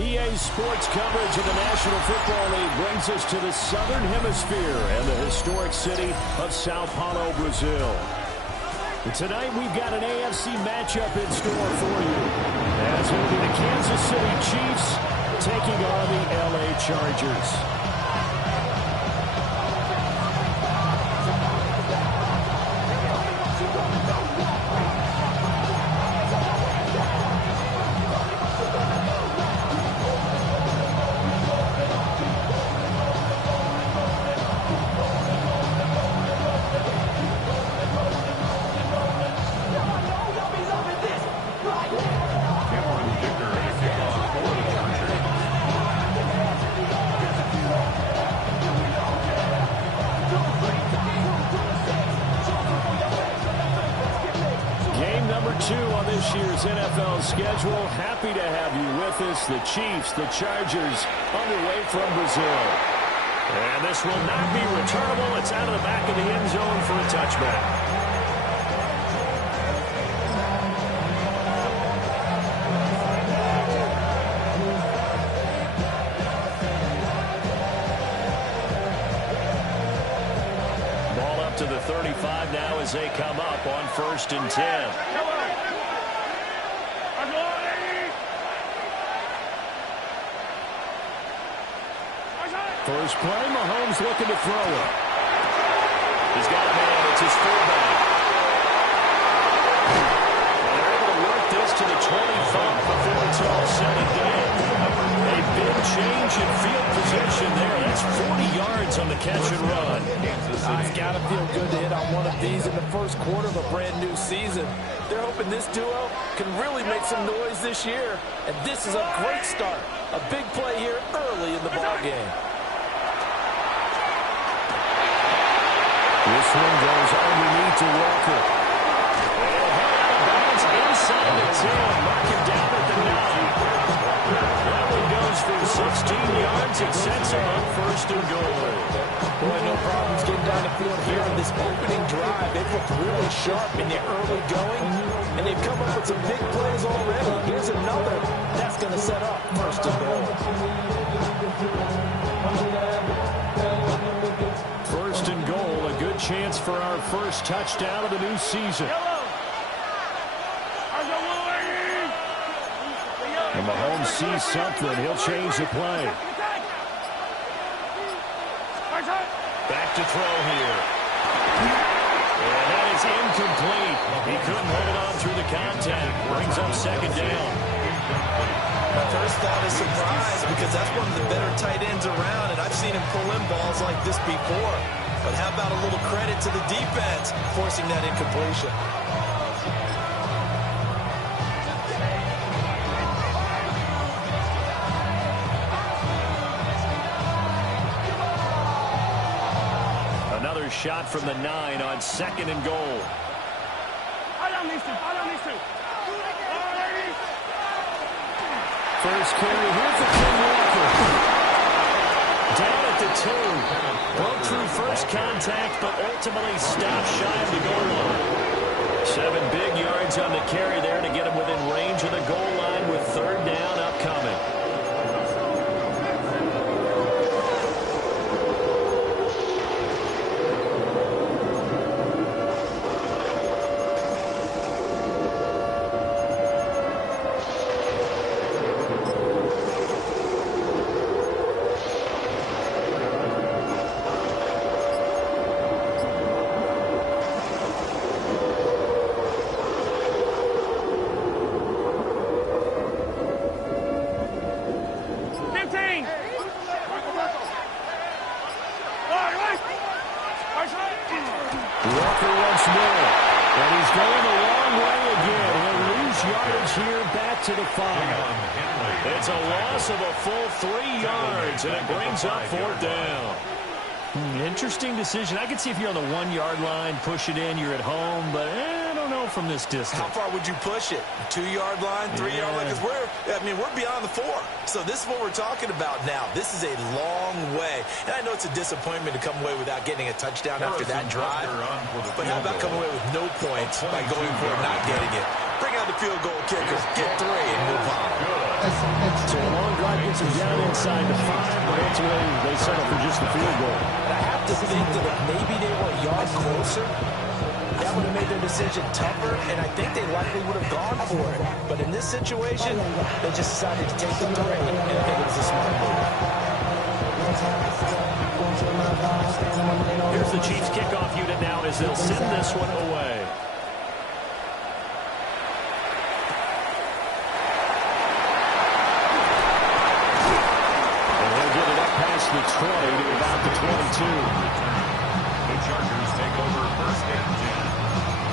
EA Sports coverage of the National Football League brings us to the Southern Hemisphere and the historic city of Sao Paulo, Brazil. And tonight we've got an AFC matchup in store for you, as it will be the Kansas City Chiefs taking on the LA Chargers. NFL schedule. Happy to have you with us. The Chiefs, the Chargers, underway from Brazil. And this will not be returnable. It's out of the back of the end zone for a touchback. 5 now as they come up on 1st and 10. First play, Mahomes looking to throw it. He's got a man. It's his fullback. And they're able to work this to the 25 before it's all said and done. A big change in field position there. That's 40 yards on the catch and run. It's got to feel good to hit on one of these in the first quarter of a brand-new season. They're hoping this duo can really make some noise this year. And this is a great start. A big play here early in the ballgame. This one goes underneath to Walker. Bounce inside the 10. Mark him down at the 9. That one goes for 16 yards. It sets him up 1st and goal. Boy, no problems getting down the field here in this opening drive. They've looked really sharp in the early going, and they've come up with some big plays already. Here's another. That's going to set up 1st and goal. 1st and goal, a good chance for our first touchdown of the new season. And Mahomes sees something. He'll change the play. Back to throw here. And that is incomplete. He couldn't hold on through the contact. Brings up 2nd down. My first thought is surprise because that's one of the better tight ends around, and I've seen him pull in balls like this before. But how about a little credit to the defense forcing that incompletion? Another shot from the 9 on 2nd and goal. First carry here for Ken Walker. Down at the 2. Broke through first contact, but ultimately stopped shy of the goal line. 7 big yards on the carry there to get him within range of the goal line with 3rd down upcoming. To the 5. It's a loss of a full 3 yards, and it brings up 4th down. Interesting decision. I could see if you're on the 1-yard line, push it in, you're at home, but I don't know from this distance. How far would you push it? 2-yard line, 3-yard line? Because we're beyond the 4. So this is what we're talking about now. This is a long way. And I know it's a disappointment to come away without getting a touchdown after that drive. But how about coming away with no points by going for it, not getting it? Bring out the field goal kickers, get 3, and move on. So a long drive gets them down inside the 5, but ultimately they settle for just the field goal. But I have to think that if maybe they were a yard closer, that would have made their decision tougher, and I think they likely would have gone for it. But in this situation, they just decided to take the 3, and I think it was a smart move. Here's the Chiefs kickoff unit now as they'll send this one away. The 20 to about the 22. The Chargers take over 1st and 10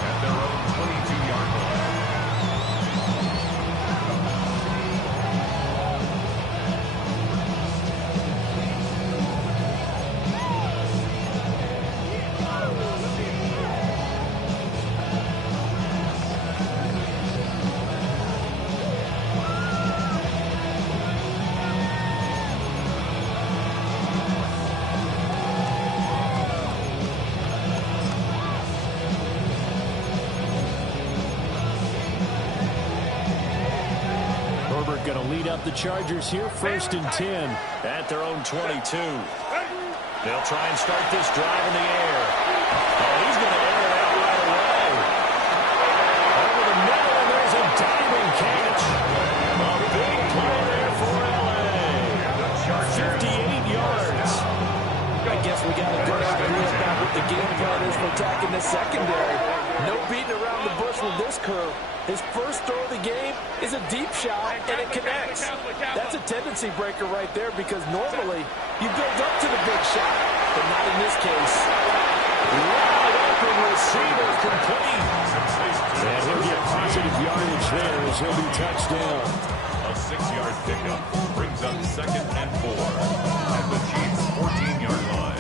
at their own 22-yard line. Going to lead up the Chargers here, 1st and 10 at their own 22. They'll try and start this drive in the air. Oh, he's going to air secondary. No beating around the bush with this curve. His first throw of the game is a deep shot, and it connects. That's a tendency breaker right there because normally you build up to the big shot, but not in this case. Wide open receiver complete. And he'll get positive yardage there as he'll be touched down. A 6-yard pickup brings up 2nd and 4 at the Chiefs' 14-yard line.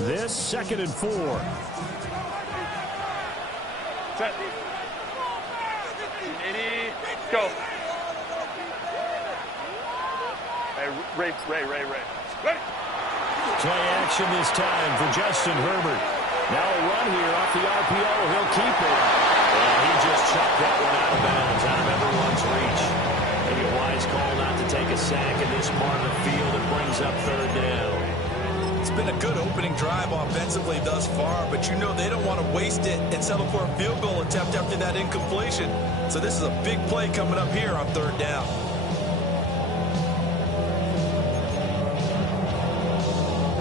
This 2nd and 4. Set. Go. Hey, Ray. Ready. Play action this time for Justin Herbert. Now a run here off the RPO. He'll keep it. And he just chucked that one out of bounds, out of everyone's reach. Maybe a wise call not to take a sack in this part of the field. It brings up 3rd down. It's been a good opening drive offensively thus far, but you know they don't want to waste it and settle for a field goal attempt after that incompletion. So this is a big play coming up here on 3rd down.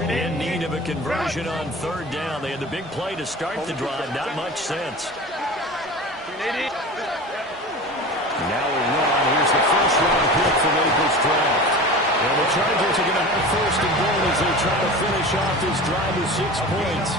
In need of a conversion on 3rd down. They had the big play to start the drive. Not much sense. Now a run. Here's the first-round pick from April's draft. And the Chargers are going to have 1st and goal as they try to finish off this drive with 6 points.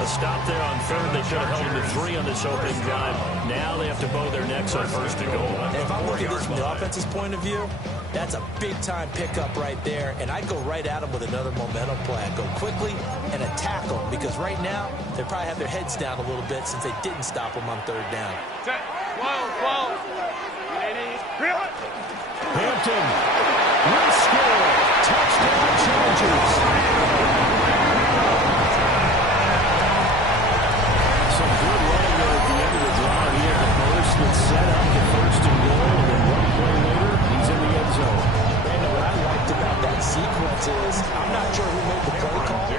A stop there on 3rd. They should have held them to 3 on this opening drive. Now they have to bow their necks on 1st and goal. And if I look at this from the offense's point of view, that's a big-time pickup right there. And I'd go right at them with another momentum play. I'd go quickly and attack them because right now they probably have their heads down a little bit since they didn't stop them on 3rd down. Set. 12. Hampton will score. Touchdown Chargers. Some good running there at the end of the drive. He had the burst that set up the 1st and goal, and then 1 play later, he's in the end zone. Brandon, what I liked about that sequence is I'm not sure who made the play call,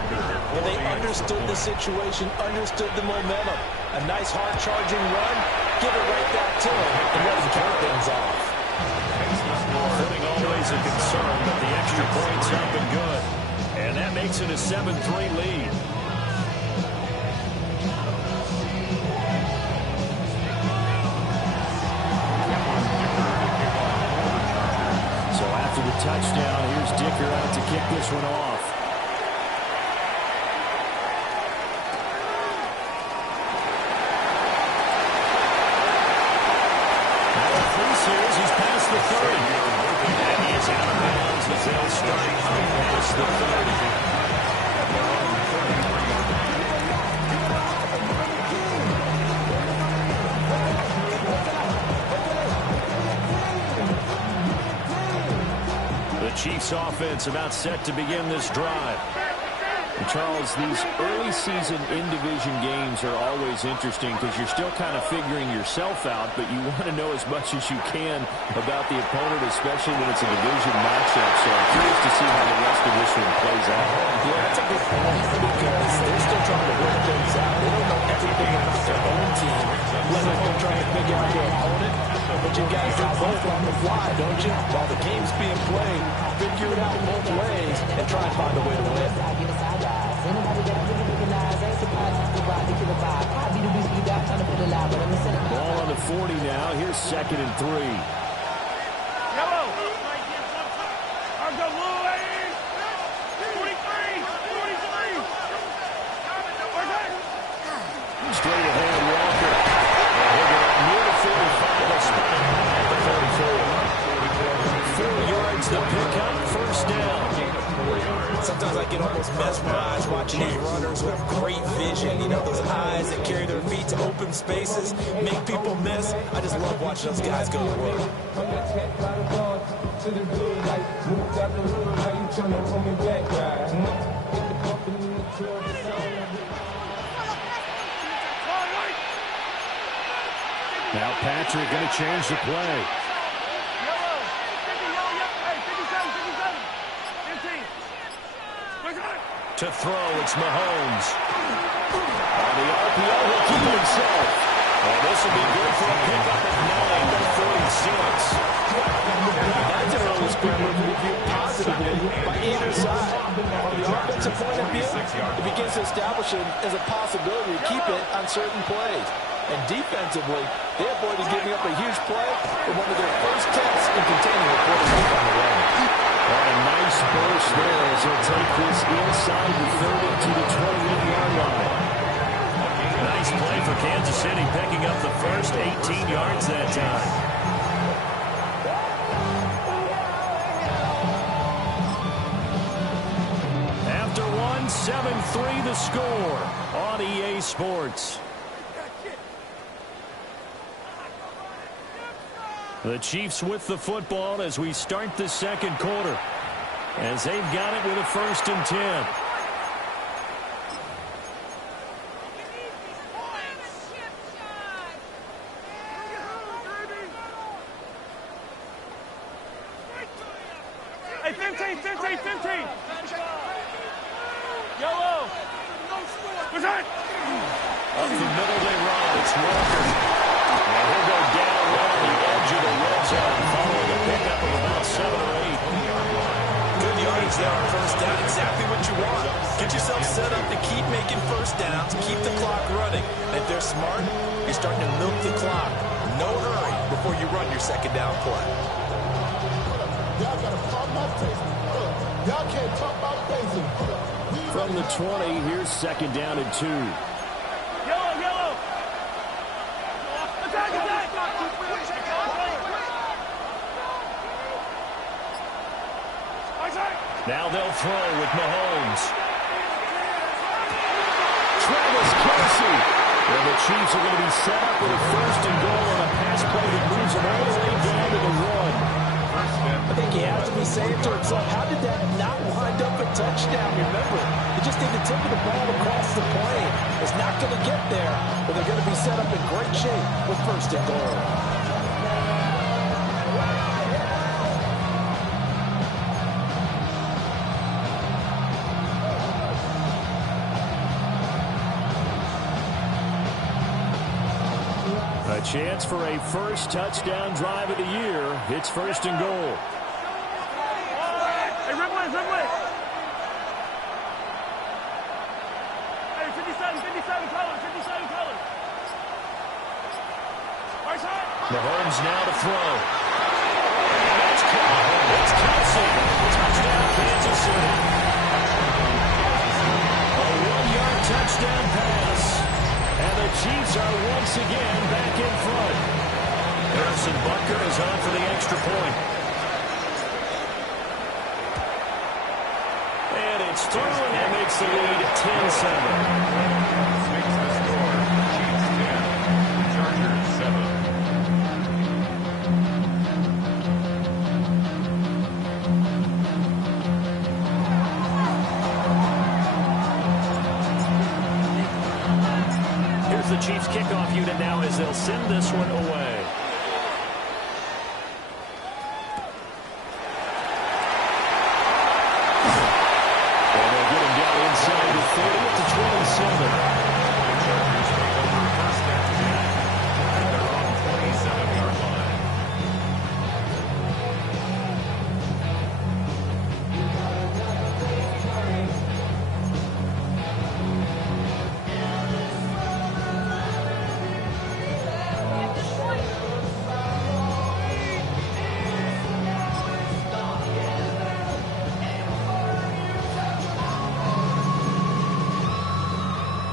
but they understood the situation, understood the momentum. A nice hard-charging run, give it right back to him, and let him count things off. Footing always a concern, but the extra points up and good. And that makes it a 7-3 lead. So after the touchdown, here's Dicker out to kick this one off. He's past the 30. And he is out of bounds as they'll start past the 30. The Chiefs offense about set to begin this drive. And Charles, these early season in-division games are always interesting because you're still kind of figuring yourself out, but you want to know as much as you can about the opponent, especially when it's a division matchup. So I'm curious to see how the rest of this one plays out. Yeah, that's a good point because they're still trying to work things out. They don't know everything about their own team, let alone trying to figure out their opponent. But you guys do both on the fly, don't you? While the game's being played, figure it out both ways and try and find a way to win. Ball on the 40 now. Here's 2nd and 3. Yellow. I'll go Louis. 43. Straight ahead, Walker. He'll get up near the 45. They'll spot him at the 44. 4 yards to pick up. 1st down. Sometimes I get almost mesmerized watching these runners who have great vision. You know, those eyes that carry their feet to open spaces, make people miss. I just love watching those guys go to work. Now Patrick going to change the play. To throw, it's Mahomes. On the RPO, he'll keep it himself. And this will be good for a pickup of 9 to 46. That's an early scramble reviewed positively by either side. From the offensive point of view, it begins to establish it as a possibility to keep it on certain plays. And defensively, they avoided giving up a huge play for one of their first tests in containing a quarterback on the run. And a nice burst there as he'll take this inside the 30 to the 28-yard line. Nice play for Kansas City, picking up the first 18 yards that time. After 7-3 the score on EA Sports. The Chiefs with the football as we start the second quarter, as they've got it with a 1st and 10. Hey, 15. Yellow. Up the middle they run. It's Walker. And he'll go down right on the edge of the red zone, following a pickup of about 7 or 8. Good yardage there on 1st down. Exactly what you want. Get yourself set up to keep making 1st downs, keep the clock running. And if they're smart, you're starting to milk the clock. No hurry before you run your 2nd down play. Y'all got to talk about facing. Y'all can't talk about facing. From the 20, here's 2nd down and 2. Yellow. Attack. Now they'll throw with Mahomes. Travis Kelce. And the Chiefs are going to be set up with a 1st and goal on a pass play that moves them all the way down to the 1. I think he has to be saying to himself, how did that not wind up a touchdown? Remember, you just need the tip of the ball across the plane. It's not going to get there, but they're going to be set up in great shape with 1st and goal. A chance for a first touchdown drive of the year. It's 1st and goal. Hey, Ripley. Hey, 57 colors. Right side. Mahomes now to throw. And it's caught. It's Kelce. Touchdown, Kansas City. A 1-yard touchdown pass. And the Chiefs are once again back in front. Harrison Butker is on for the extra point. And it's through, and that makes the lead 10-7. Makes the score. Chiefs 10, Chargers 7. Here's the Chiefs kickoff unit now as they'll send this one away. And they'll get him down inside the 30 to 27. Chargers take over 1st and 10 at their own 27-yard line.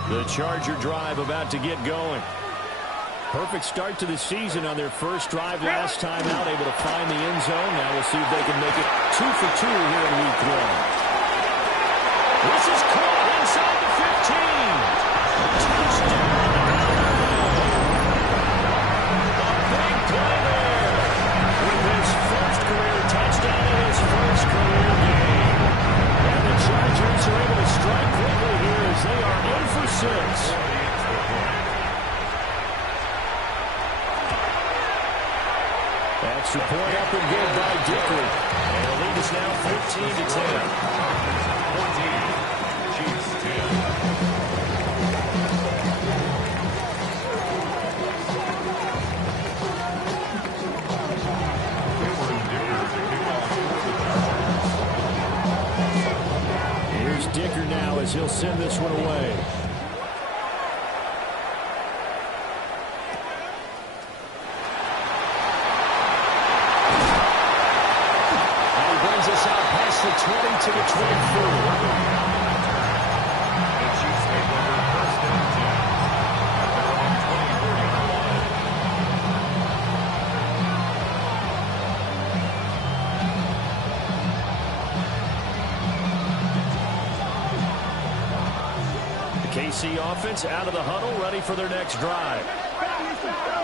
The Charger drive about to get going. Perfect start to the season on their first drive last time out, able to find the end zone. Now we'll see if they can make it 2 for 2 here in week 1. This is caught inside the 15. Touchdown. A big play there with his first career touchdown in his first career game. And the Chargers are able to strike quickly here as they are in for 6. Extra point up and good by Dickery. And the lead is now 14 to 10. 14. turn now as he'll send this one away. And he brings us out past the 20 to the 24. KC offense out of the huddle, ready for their next drive.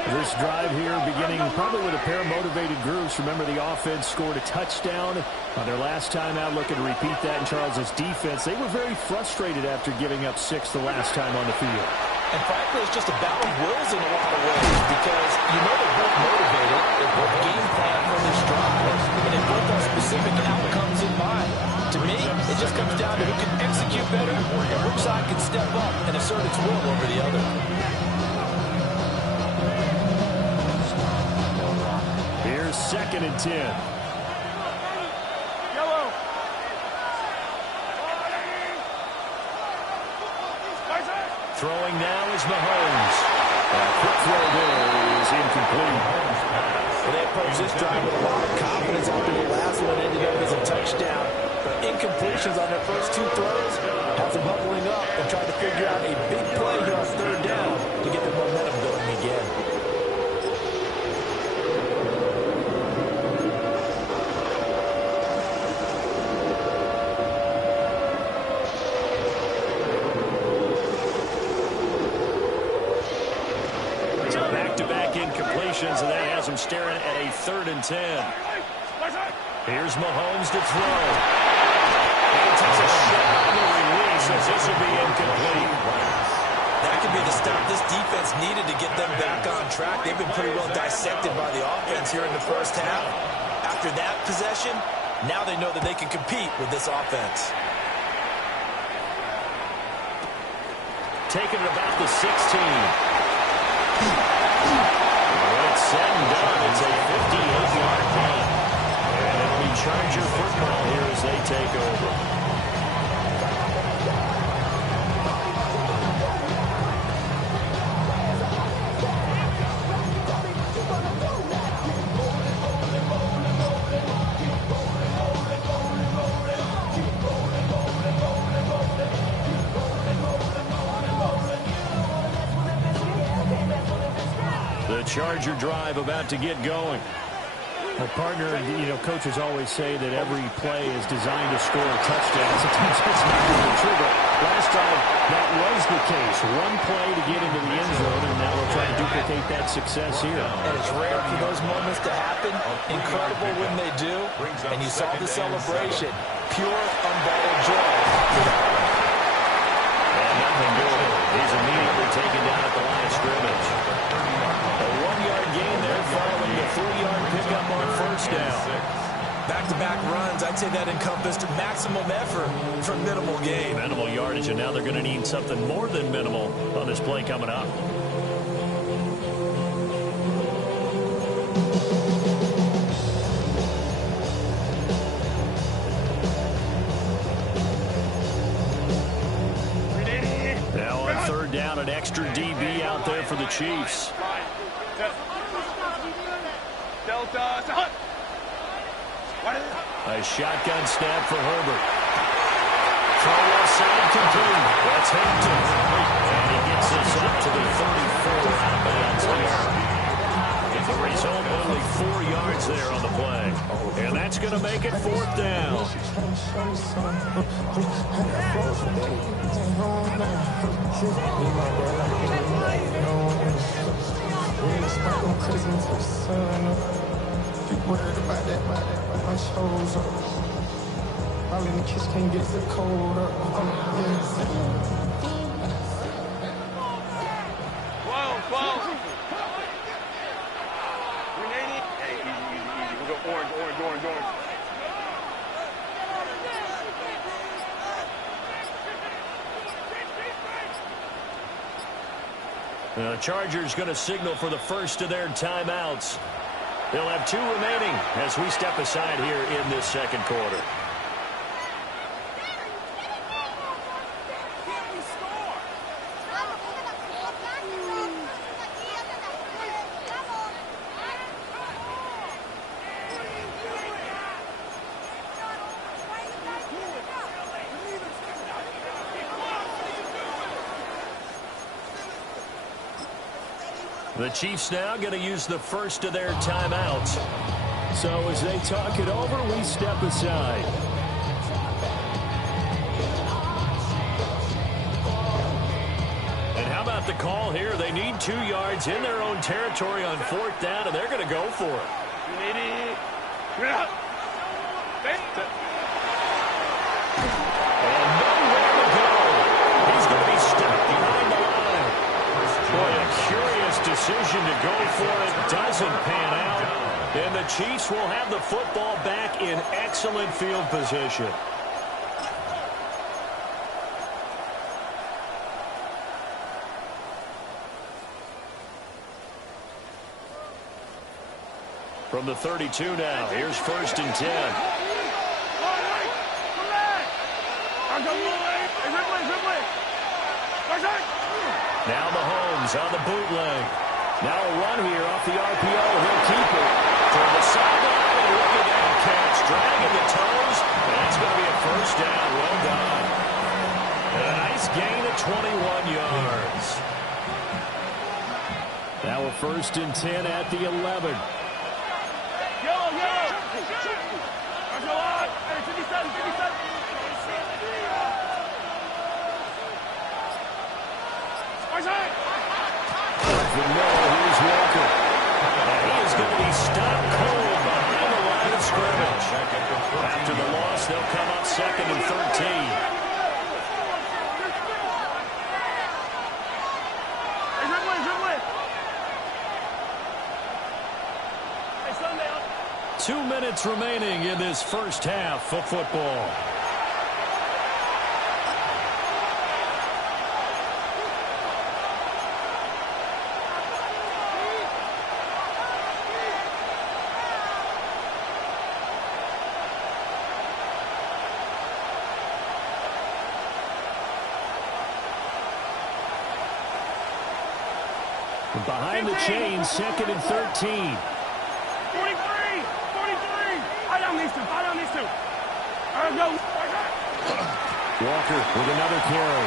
This drive here beginning probably with a pair of motivated groups. Remember, the offense scored a touchdown on their last time out, looking to repeat that in Charles's defense. They were very frustrated after giving up 6 the last time on the field. And frankly, it's just a battle of wills in a lot of ways because you know they're both motivated, they both game plan for this drive, and they both have specific outcomes in mind. To me, it just comes down to who can execute better and which side can step up and assert its will over the other. Here's 2nd and 10. Yellow. Throwing now is Mahomes. A quick throw there is incomplete. Well, they approached this drive with a lot of confidence after the last one ended up as a touchdown. But incompletions on their first 2 throws have them bubbling up and trying to figure out a big play here on 3rd down to get their momentum going again. It's a back-to-back incompletions, and that has them staring at a 3rd and 10. Here's Mahomes to throw. And he takes a shot on the release as this will be incomplete. That could be the stop this defense needed to get them back on track. They've been pretty well dissected by the offense here in the first half. After that possession, now they know that they can compete with this offense. Taking it about the 16. When it's said and done, it's a 58-yard gain. And it'll be Charger football here as they take over. The Charger drive about to get going. Well, partner, you know, coaches always say that every play is designed to score a touchdown. Sometimes that's not really true, but last time that was the case. One play to get into the end zone, and now they'll try to duplicate that success here. And it's rare for those moments to happen. Incredible when they do. And you saw the celebration. Pure, unbridled joy. And nothing doing. He's immediately taken down at the line of scrimmage. A 1-yard gain there following the 3-yard pickup on 1st down. Back-to-back runs, I'd say that encompassed maximum effort for minimal gain. Minimal yardage, and now they're going to need something more than minimal on this play coming up. Now on 3rd down, an extra DB out there for the Chiefs. A shotgun snap for Herbert. Throw left side complete. That's Hampton. And he gets this up to the 34 out of bounds there. The result, only 4 yards there on the play. And that's going to make it 4th down. Worried about that, my shows up. All in the kiss can't get the cold up. Whoa. Grenade. Hey, easy. We go orange. The Chargers going to signal for the first of their timeouts. They'll have 2 remaining as we step aside here in this 2nd quarter. The Chiefs now going to use the first of their timeouts. So as they talk it over, we step aside. And how about the call here? They need 2 yards in their own territory on 4th down, and they're going to go for it. And nowhere to go. He's going to be stuck behind the line. Boy, a curious decision to go for it. Doesn't pan out. And the Chiefs will have the football back in excellent field position. From the 32 now, here's 1st and 10. Now Mahomes on the bootleg. Now a run here off the RPO. He'll keep it to the sideline. And look at that catch. Dragging the toes. And that's going to be a 1st down. Well done. And a nice gain of 21 yards. Now a 1st and 10 at the 11. Here's Walker. And he is going to be stopped cold behind the line of scrimmage. After the loss, they'll come up 2nd and 13. Two minutes remaining in this first half of football. Behind the chains, 2nd and 13. 43! I don't need to. Go. Walker with another carry.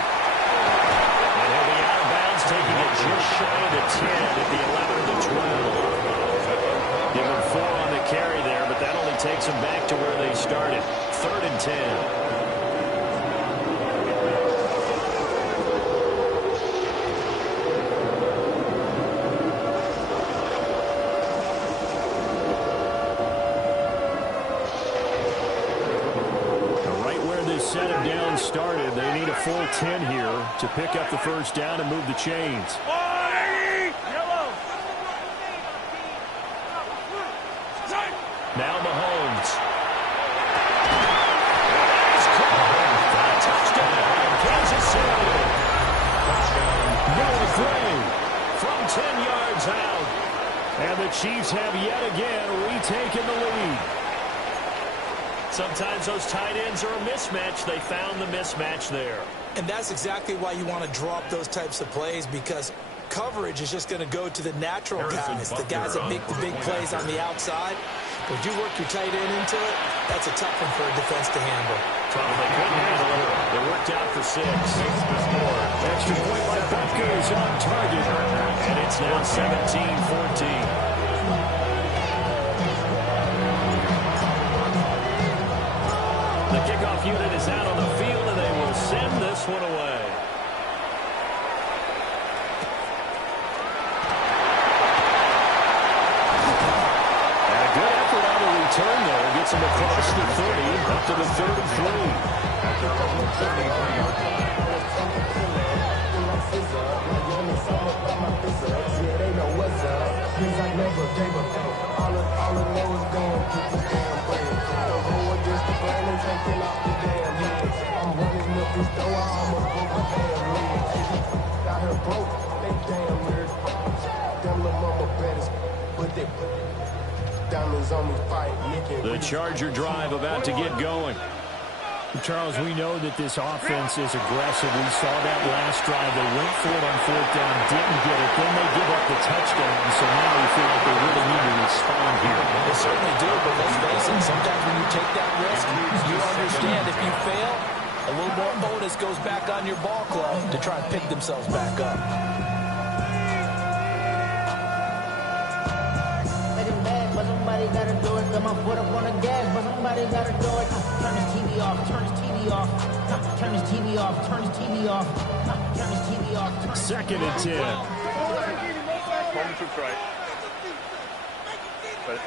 And he'll be out of bounds, taking it just shy of the 10 at the 11 of the 12. Give him 4 on the carry there, but that only takes them back to where they started. 3rd and 10. Set him down started. They need a full 10 here to pick up the 1st down and move the chains. Now Mahomes. Touchdown, Kansas City. Noah Gray from 10 yards out. And the Chiefs have yet again retaken the lead. Sometimes those tight ends are a mismatch. They found the mismatch there. And that's exactly why you want to draw up those types of plays, because coverage is just going to go to the natural guys, the guys that make the big plays on the outside. But you work your tight end into it, that's a tough one for a defense to handle. They couldn't handle it. They worked out for 6. Extra point by Buckers on target. And it's now 17-14. The kickoff unit is out on the field, and they will send this one away. And a good effort on the return there. Gets him across the 30, up to the 33. The Charger drive about to get going. Charles, we know that this offense is aggressive. We saw that last drive. They went for it on 4th down, didn't get it. Then they give up the touchdown. So now we feel like they really need to respond here. They certainly do, but let's face it, sometimes when you take that risk, you understand if you fail, a little more onus goes back on your ball club to try and pick themselves back up. somebody gotta do it. Got my foot up on the gas, but somebody gotta do it. Turn this TV off, turn this TV off. Turn this TV off, turn this TV off. Turn this TV off. Second and 10. Home troops right. But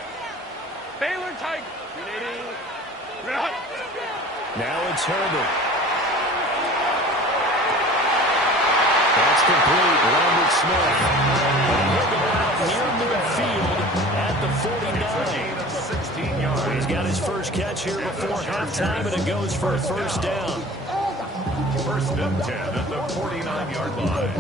Baylor Tigers. Now it's Herbert. That's complete. Lambert Smith. He'll go out near midfield at the 49. 16 yards. He's got his first catch here before halftime, and it goes for a first down. First and 10 at the 49-yard line.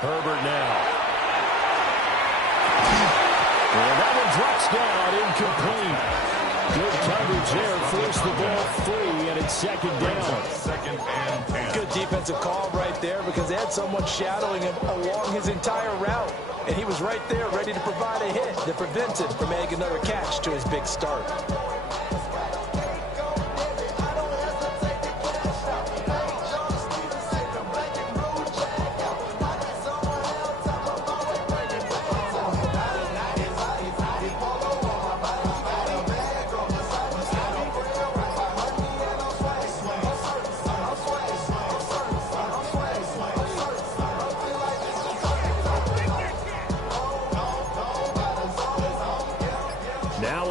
Herbert now. And that one drops down, incomplete. Good coverage there, forced the ball free, and it's second down. Second and 10. Good defensive call right there because they had someone shadowing him along his entire route. And he was right there ready to provide a hit that prevented him from making another catch to his big start.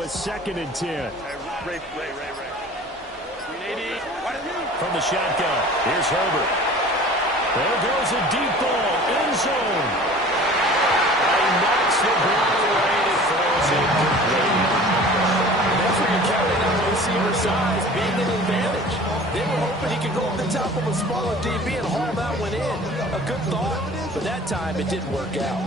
Second and 10. Ray. From the shotgun, here's Herbert. There goes a deep ball, end zone. And knocks the ball away and it falls incomplete. That's where you're counting on the receiver size being an advantage. They were hoping he could go over the top of a smaller DB and haul that one in. A good thought, but that time it didn't work out.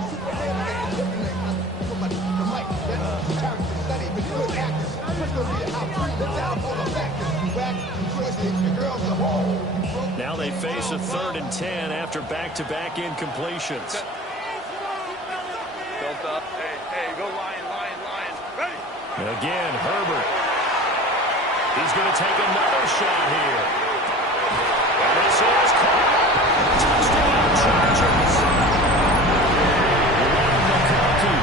Now they face a 3rd and 10 after back-to-back incompletions. Built up. Hey, go Lion. Ready? Again, Herbert. He's going to take another shot here. And this is caught. Touchdown, Chargers. McConkey,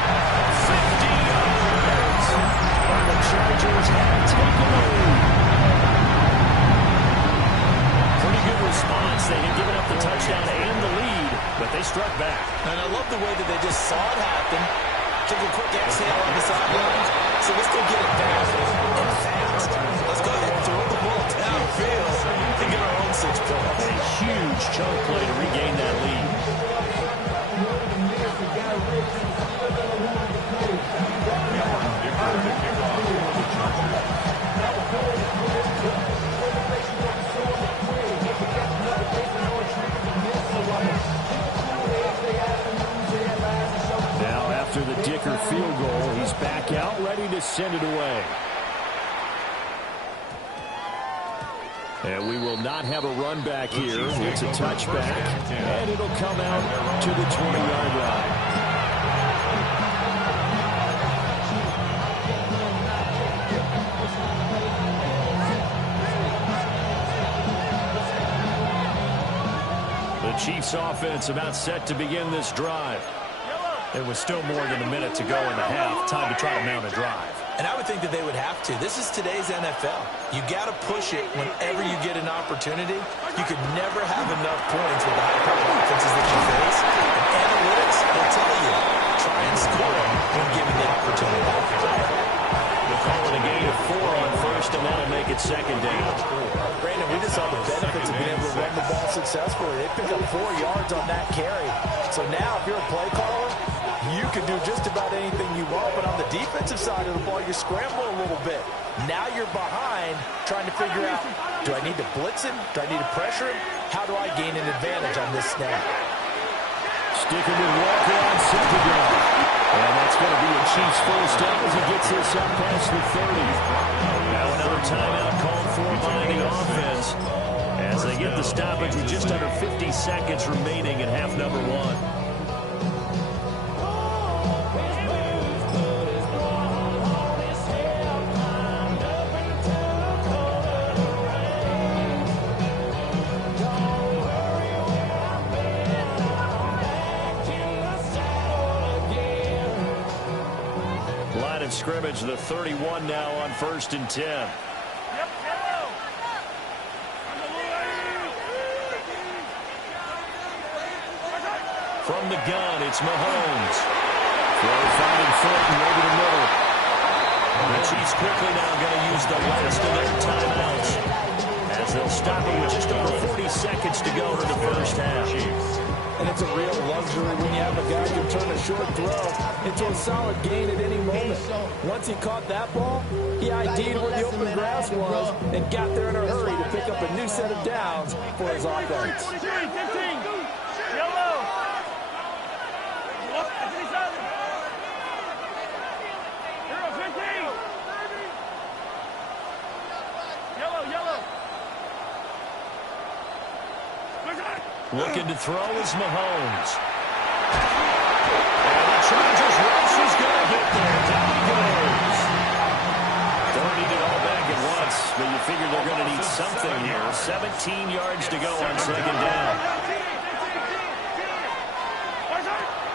50 yards. And the Chargers have taken the lead. Pretty good response. They had given up the touchdown and the lead, but they struck back. And I love the way that they just saw it happen, took a quick exhale on the sidelines. So let's go get it fast and fast. Let's go ahead and throw the ball downfield and get our own 6 points. A huge chunk play to regain that lead. Now after the Dicker field goal, he's back out ready to send it away. And we will not have a run back here. It's a touchback, and it'll come out to the 20-yard line. The Chiefs offense about set to begin this drive. There was still more than a minute to go in the half. Time to try to mount a drive. And I would think that they would have to. This is today's NFL. You got to push it whenever you get an opportunity. You could never have enough points with the high-powered offenses that you face. And analytics will tell you, try and score when given the opportunity. We'll call it a gain of 4 on first, and that'll make it second down. Brandon, we just saw the benefits of being able to run the ball successfully. They picked up 4 yards on that carry. So now, if you're a play caller, you can do just about anything you want, but on the defensive side of the ball, you're scrambling a little bit. Now you're behind, trying to figure out, do I need to blitz him? Do I need to pressure him? How do I gain an advantage on this snap? Sticking with Walker on second down. And that's going to be a Chiefs first down as he gets this up past the 30. Now another timeout called for by the offense as they get the stoppage with just under 50 seconds remaining in half number one. Scrimmage, the 31 now on 1st and 10. From the gun, it's Mahomes. Throw finding Fulton over the middle. The Chiefs quickly now going to use the last of their timeouts as they'll stop it with just over 40 seconds to go in the first half. And it's a real luxury when you have a guy who can turn a short throw into a solid gain at any moment. Once he caught that ball, he ID'd where the open grass was and got there in a hurry to pick up a new set of downs for his offense. Looking to throw is Mahomes. And the Chargers rush is going to get there. Down he goes. Don't need it all back at once, but you figure they're going to need something here. 17 yards to go on second down.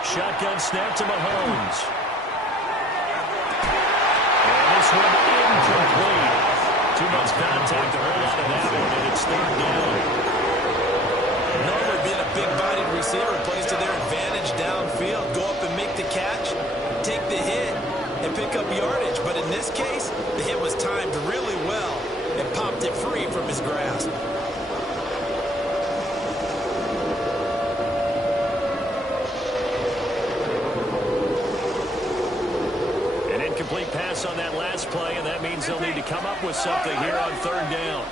Shotgun snap to Mahomes. And this one incomplete. Too much contact to hold on to that one, and it's third down. Normally being a big-bodied receiver plays to their advantage downfield. Go up and make the catch, take the hit, and pick up yardage. But in this case, the hit was timed really well and popped it free from his grasp. An incomplete pass on that last play, and that means they'll need to come up with something here on third down.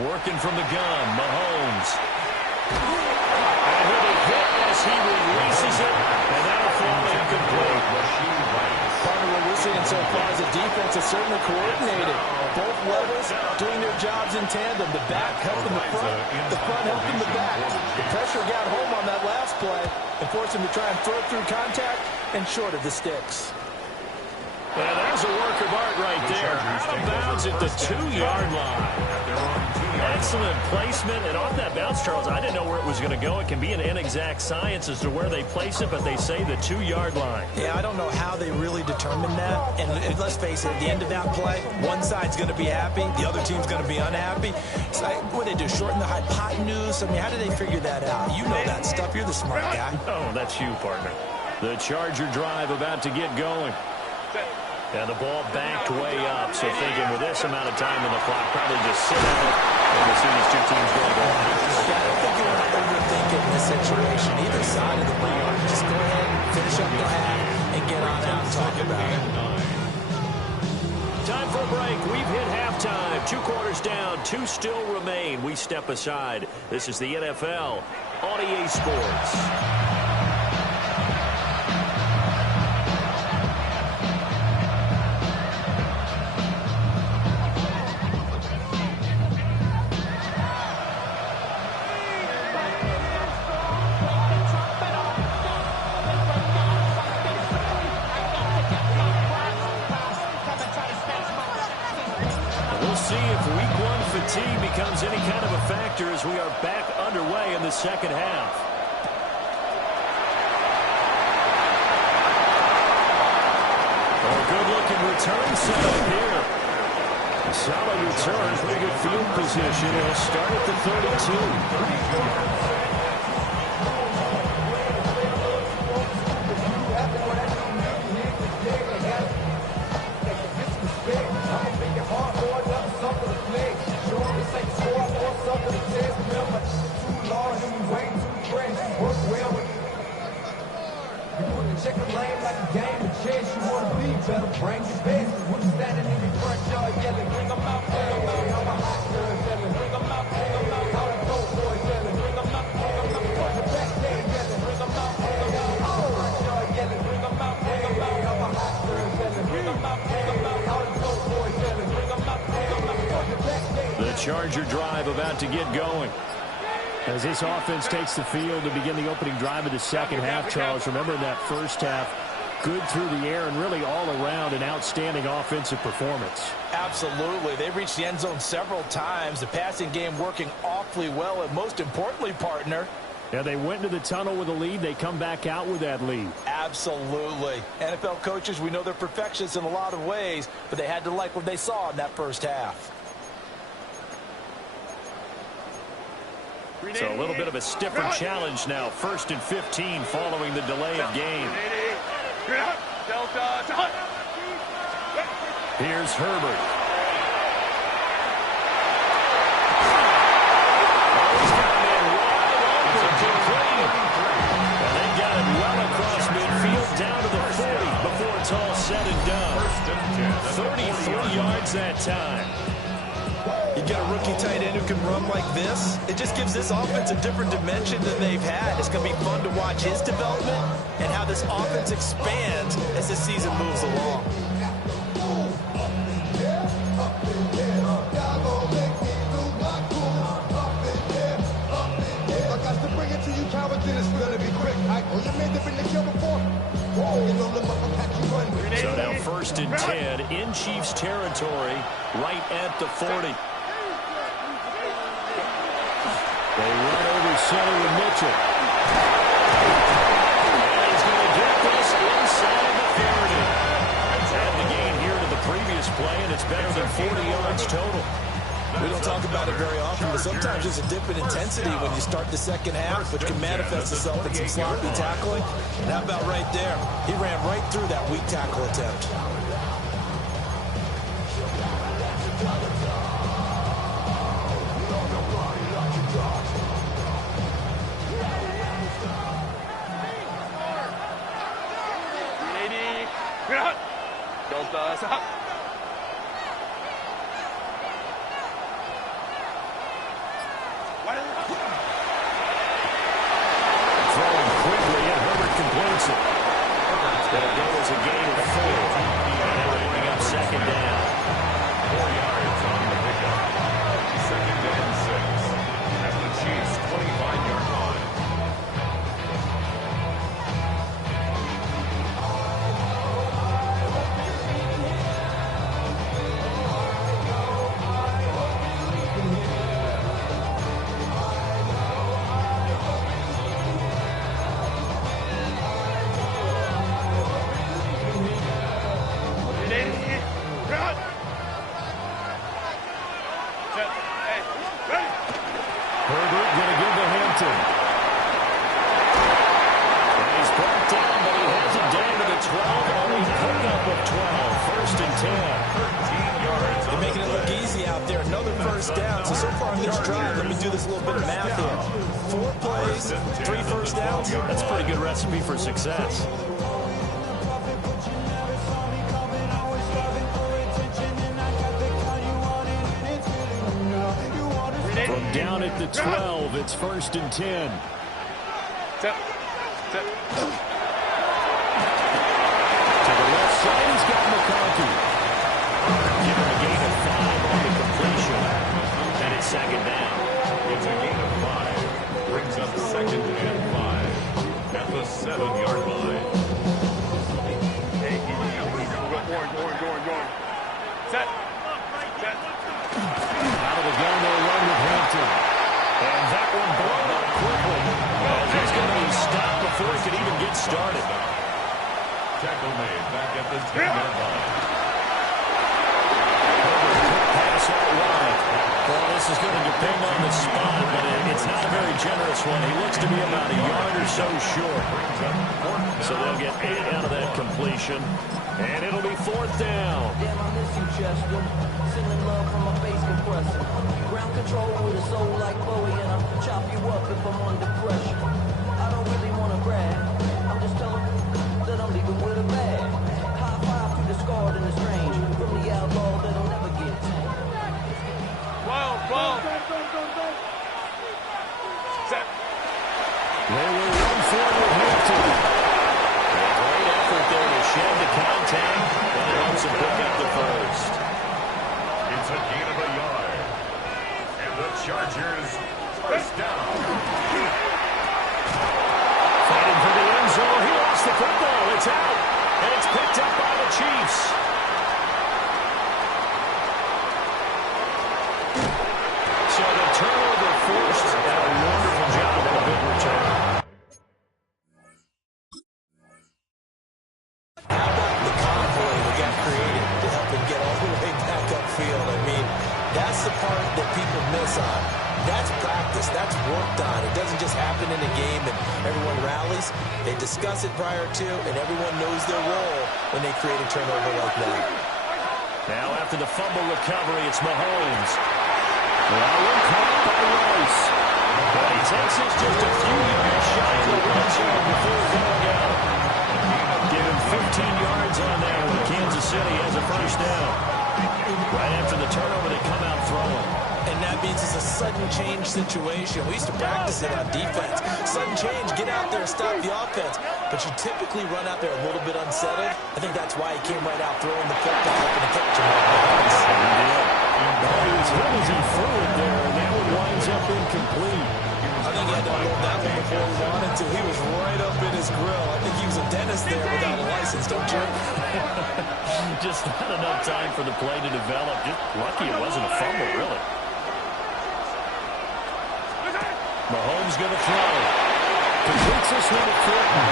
Working from the gun, Mahomes. And he'll be hit as he releases it, and that'll fall incomplete. Part of what we're seeing so far is the defense is certainly coordinated. Both levels doing their jobs in tandem. The back helping the front helping the back. The pressure got home on that last play and forced him to try and throw through contact and short of the sticks. Well, there's a work of art right there. Out of bounds at the 2-yard line. Excellent placement, and off that bounce, Charles, I didn't know where it was going to go. It can be an inexact science as to where they place it, but they say the 2-yard line. Yeah, I don't know how they really determined that. And let's face it, at the end of that play, one side's going to be happy, the other team's going to be unhappy. It's like, what do they do, shorten the hypotenuse? I mean, how did they figure that out? You know that stuff. You're the smart guy. Oh, that's you, partner. The Charger drive about to get going. And the ball backed way up, so thinking with this amount of time on the clock, probably just sit out and we'll see these two teams going to go on. Yeah, I don't think you want to overthink it in this situation. Either side of the ball, just go ahead, finish up the half, and get on out and talk about it. Time for a break. We've hit halftime. 2 quarters down, 2 still remain. We step aside. This is the NFL on EA Sports. Fatigue becomes any kind of a factor as we are back underway in the second half. A good-looking return set up here. A solid return, pretty good field position. It'll start at the 32. Check the lane like a game of chess. better bring your best. Who's standing in your front yard yelling, bring them out, bring them out. How my hot girls yelling, bring them out, bring them out. How the dope boys yelling, bring them out, bring them out. Front the back there yelling, bring them out, bring them out. How the front yard yelling, bring them out, bring them out. How my hot girls yelling, bring them out, bring them out. How the dope boys yelling, bring them out, bring them out. Front the back there. The Charger drive about to get going. As this offense takes the field to begin the opening drive of the second half, Charles, remember in that first half, good through the air and really all around an outstanding offensive performance. Absolutely. They reached the end zone several times. The passing game working awfully well, and most importantly, partner, yeah, they went into the tunnel with a lead. They come back out with that lead. Absolutely. NFL coaches, we know they're perfectionists in a lot of ways, but they had to like what they saw in that first half. So a little bit of a stiffer challenge now. 1st and 15 following the delay of game. Here's Herbert. He's got a man wide open. And they got it well across midfield down to the 40 before it's all said and done. 33 yards that time. You get a rookie tight end who can run like this. It just gives this offense a different dimension than they've had. It's going to be fun to watch his development and how this offense expands as the season moves along. So now 1st and 10 in Chiefs territory, right at the 40. They run over center with Mitchell. And he's going to get this inside the 30. Add the gain here to the previous play, and it's better than 40 yards total. We don't talk about it very often, but sometimes there's a dip in intensity when you start the second half, which can manifest itself in some sloppy tackling. And how about right there? He ran right through that weak tackle attempt. Throwing quickly, and Herbert completes it. It'll go as a gain of 4. And they will bring up 2nd down. 4 yards on the pickup. 2nd and 6 at the Chiefs' 25-yard line. Herbert going to give to Hampton. And he's brought down, but he has it down to the 12. Only pickup of 12. 1st and 10. 13 yards. They're making it look easy out there. Another 1st down. So far on this drive, let me do this little bit of math here. 4 plays, 3 1st downs. That's a pretty good recipe for success. From down at the 12, it's 1st and 10. To the left side, he's got McConkey. Give him a gain of 5 on the completion. And it's 2nd down. It's a gain of 5. Brings up 2nd and 5 at the 7-yard line. Hey, orange. Set. Out of the gun, they'll run with Hampton. And that one blown up quickly. As he's going to be stopped before he can even get started. Tackle made back at the 10-yard line. Pass out wide. Well, this is going to depend on the spot, but it's not a very generous one. He looks to be about a yard or so short. So they'll get 8 out of that completion. And it'll be 4th down. Damn, I miss you, Chester. Sending love from a bass compressor. Ground control with a soul like Bowie, and I'll chop you up if I'm under pressure. I don't really want to brag. I'm just telling you that I'm leaving with a bag. High five to the They will run forward with Hampton. Great effort there to shed the contact, and it helps him pick up the first. It's a gain of a yard. And the Chargers first down. Fighting for the end zone. He lost the football. It's out. And it's picked up by the Chiefs. So the turnover forced, and a wonderful job on a big return. How about the convoy that got created to help him get all the way back upfield? I mean, that's the part that people miss on. That's practice. That's worked on. It doesn't just happen in a game and everyone rallies. They discuss it prior to, and everyone knows their role when they create a turnover like that. Now after the fumble recovery, it's Mahomes. Well, caught by Rice. But he takes us just a few yards shy of the red zone before going out. Give him 15 yards on there when Kansas City has a first down. Right after the turnover, they come out throwing. And that means it's a sudden change situation. We used to practice it on defense. Sudden change, get out there, stop the offense. But you typically run out there a little bit unsettled. I think that's why he came right out throwing the football, hoping to catch him. He was hit as he threw it there, and that one winds up incomplete. I think he had to unload that one before he wanted to. He was right up in his grill. I think he was a dentist there without a license, don't you? Just not enough time for the play to develop. Just lucky it wasn't a fumble, really. Mahomes going to throw. Completes this one to Fulton.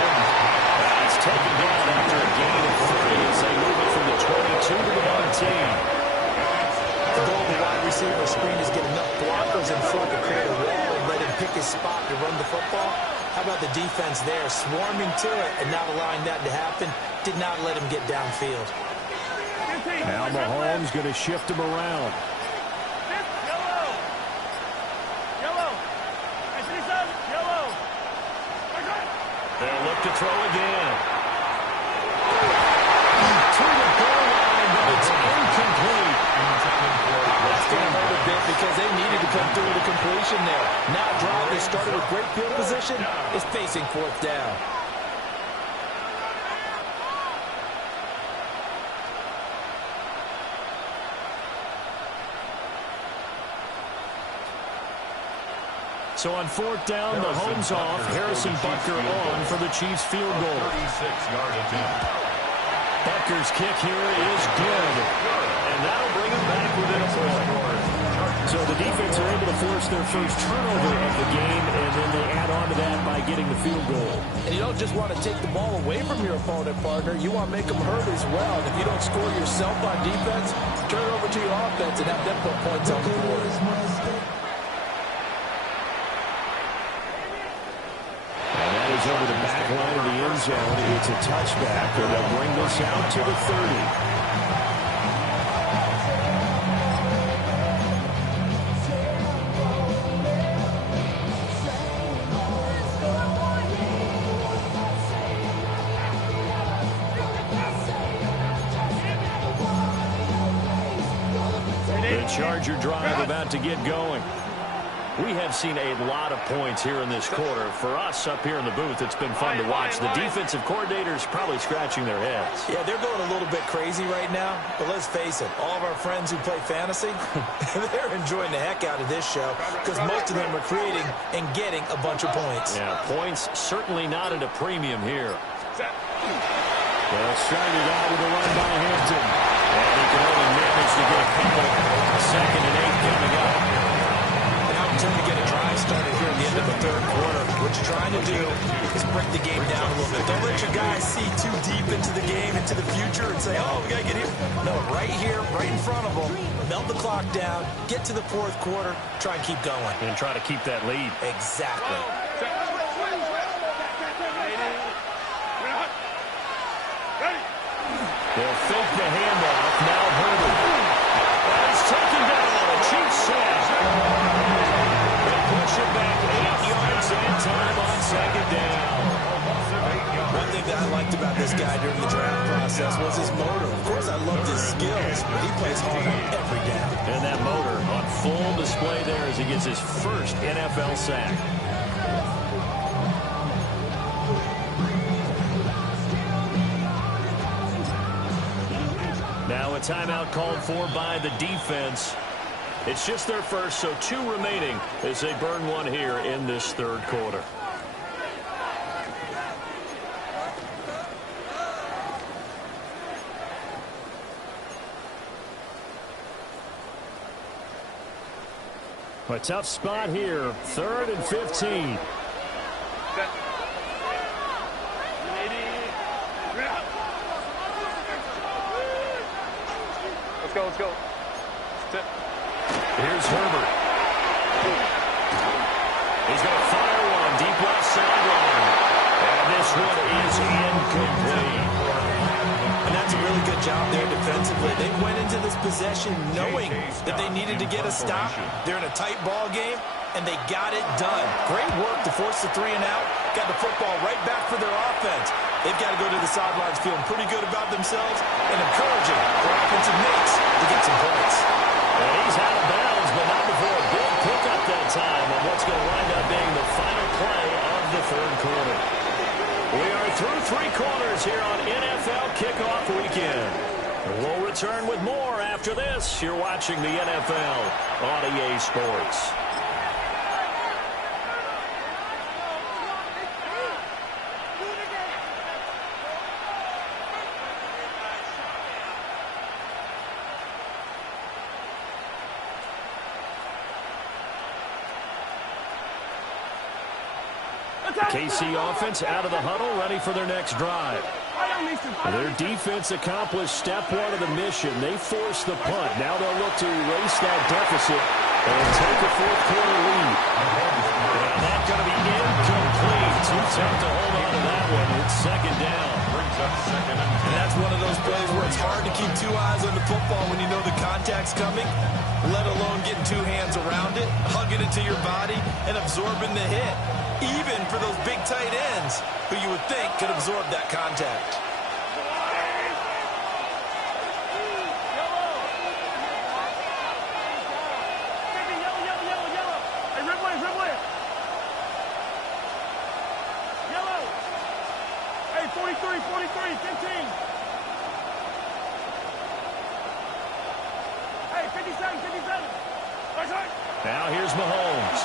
He's taken down after a gain of 3 as they move it from the 22 to the 19. The goal of the wide receiver screen is get enough blockers in front to create a wall and let him pick his spot to run the football. How about the defense there, swarming to it and not allowing that to happen? Did not let him get downfield. Now Mahomes going to shift him around. They'll look to throw again. To the goal line, but it's incomplete. That's going to hurt a bit because they needed to come through with a completion there. Now drive that started with great field position is facing fourth down. So on fourth down, Mahomes off, Harrison Butker on for the Chiefs field goal. 36-yard attempt. Butker's kick here is good, and that'll bring him back within a point. So the defense are able to force their first turnover of the game, and then they add on to that by getting the field goal. And you don't just want to take the ball away from your opponent, partner. You want to make them hurt as well. And if you don't score yourself on defense, turn it over to your offense and have them put points on the board. Over the back line of the end zone. It's a touchback, and they'll bring this out to the 30. The Charger drive about to get going. We have seen a lot of points here in this quarter. For us up here in the booth, it's been fun to watch. The defensive coordinators probably scratching their heads. Yeah, they're going a little bit crazy right now. But let's face it, all of our friends who play fantasy, they're enjoying the heck out of this show because most of them are creating and getting a bunch of points. Yeah, points certainly not at a premium here. Well, started out with a run by Hampton. And he can only manage to get a couple. 2nd and 8 coming up. Trying to get a drive started here at the end of the third quarter. What you're trying to do is break the game down a little bit. Don't let your guys see too deep into the game, into the future, and say, oh, we got to get here. No, right here, right in front of them, melt the clock down, get to the fourth quarter, try and keep going. And try to keep that lead. Exactly. They'll fake the handoff. Now Herbert. He's taken down. The Chiefs sack. They push it back 8 yards and time on 2nd down. One thing that I liked about this guy during the draft process was his motor. Of course, I loved his skills, but he plays hard on every down. And that motor on full display there as he gets his first NFL sack. a timeout called for by the defense. It's just their first, so 2 remaining as they burn one here in this third quarter. A tough spot here. 3rd and 15. Let's go. Here's Herbert. He's going to fire one deep left sideline. And this one is incomplete. And that's a really good job there defensively. They went into this possession knowing that they needed to get a stop. They're in a tight ball game, and they got it done. Great work to force the 3 and out. Got the football right back for their offense. They've got to go to the sidelines feeling pretty good about themselves and encouraging their offensive mates to get some points. And he's out of bounds, but not before a big pickup that time on what's going to wind up being the final play of the third quarter. We are through 3 quarters here on NFL Kickoff Weekend. We'll return with more after this. You're watching the NFL on EA Sports. KC offense out of the huddle, ready for their next drive. Their defense accomplished step 1 of the mission. They forced the punt. Now they'll look to erase that deficit and take a 4th quarter lead. And that's going to be incomplete. Too tough to hold on to that one. It's 2nd down. Brings up 2nd and 10. And that's one of those plays where it's hard to keep 2 eyes on the football when you know the contact's coming, let alone getting 2 hands around it, hugging it to your body, and absorbing the hit. Even for those big tight ends who you would think could absorb that contact. Now here's Mahomes.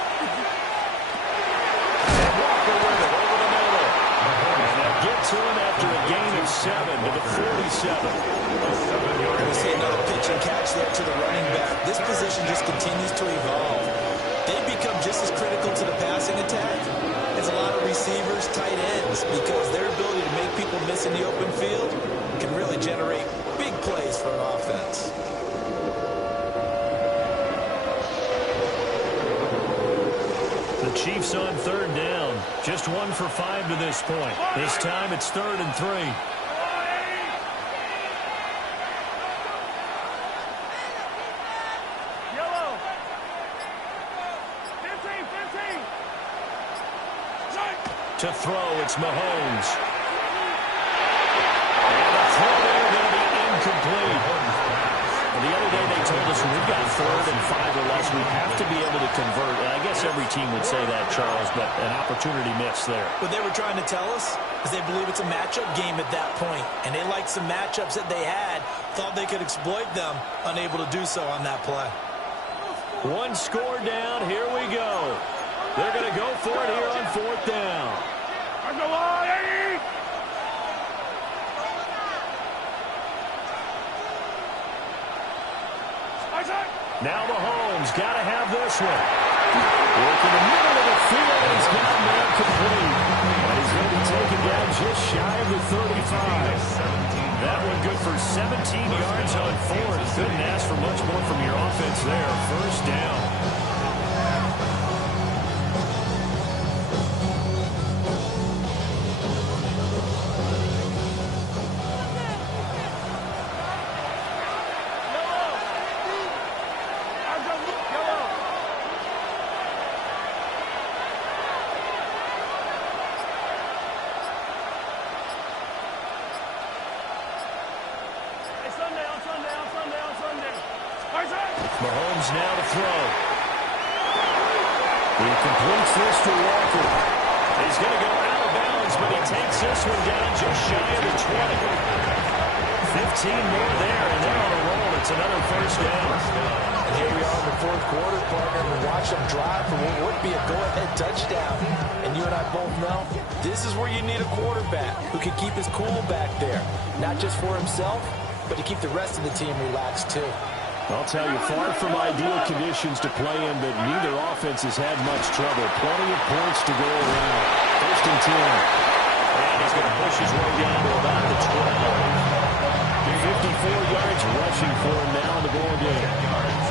And Walker with it over the middle. And they'll get to him after a gain of 7 to the 47. We see another pitch and catch there to the running back. This position just continues to evolve. They become just as critical to the passing attack as a lot of receivers, tight ends, because their ability to make people miss in the open field can really generate big plays for an offense. The Chiefs on 3rd down. Just 1 for 5 to this point. This time it's 3rd and 3. Yellow. 15. To throw, it's Mahomes. And the throw there going to be incomplete. The other day they told us when we've got 3rd and 5 or less, we have to be able to convert. And I guess every team would say that, Charles, but an opportunity missed there. What they were trying to tell us is they believe it's a matchup game at that point, and they liked some matchups that they had, thought they could exploit them, unable to do so on that play. 1 score down. Here we go. They're going to go for it here on 4th down. Now Mahomes got to have this one. Work in the middle of the field, and he's got him complete. And he's going to be taken down just shy of the 35. That one good for 17 yards on 4th. Couldn't ask for much more from your offense there. 1st down. Mahomes now to throw. He completes this to Walker. He's going to go out of bounds, but he takes this one down just shy of the 20. 15 more there, and they're on a It's another first down. And here we are in the fourth quarter, partner, and watch them drive for what would be a go-ahead touchdown. And you and I both know this is where you need a quarterback who can keep his cool back there, not just for himself, but to keep the rest of the team relaxed too. I'll tell you, far from ideal conditions to play in, but neither offense has had much trouble. Plenty of points to go around. First and 10. And he's going to push his way down to about the 12. 54 yards rushing for him now in the ball game.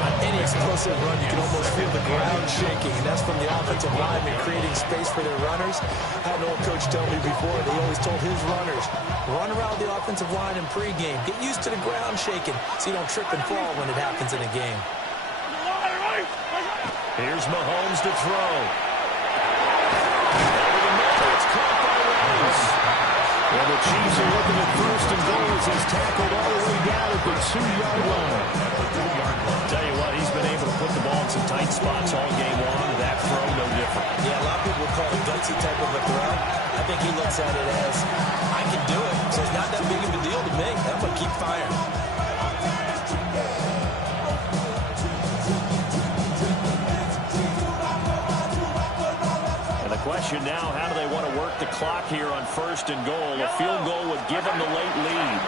On any explosive run, you can almost feel the ground shaking, and that's from the offensive linemen creating space for their runners. I had an old coach tell me before, they always told his runners, run around the offensive line in pregame. Get used to the ground shaking so you don't trip and fall when it happens in a game. Here's Mahomes to throw. Over the middle, it's caught by Rice. Well, the Chiefs are looking at first and goal as he's tackled all the way down at the 2-yard line. Tell you what, he's been able to put the ball in some tight spots all game long. That throw, no different. Yeah, a lot of people call it gutsy type of a throw. I think he looks at it as, I can do it, so it's not that big of a deal to me. I'm going to keep firing. And the question now, how do they want to work the clock here on first and goal? A field goal would give them the late lead.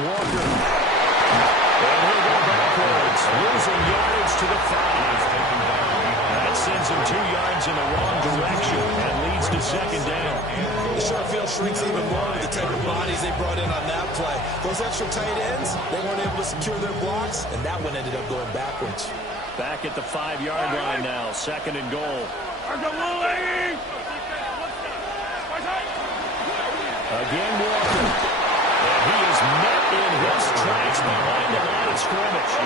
Walker. And he'll go backwards, losing yardage to the 5. That sends him 2 yards in the wrong direction and leads to second down. The short field shrinks even more with the type of bodies they brought in on that play. Those extra tight ends, they weren't able to secure their blocks, and that one ended up going backwards. Back at the 5-yard line now, second and goal. Again, Walker. And he is met in his tracks behind the line of scrimmage. A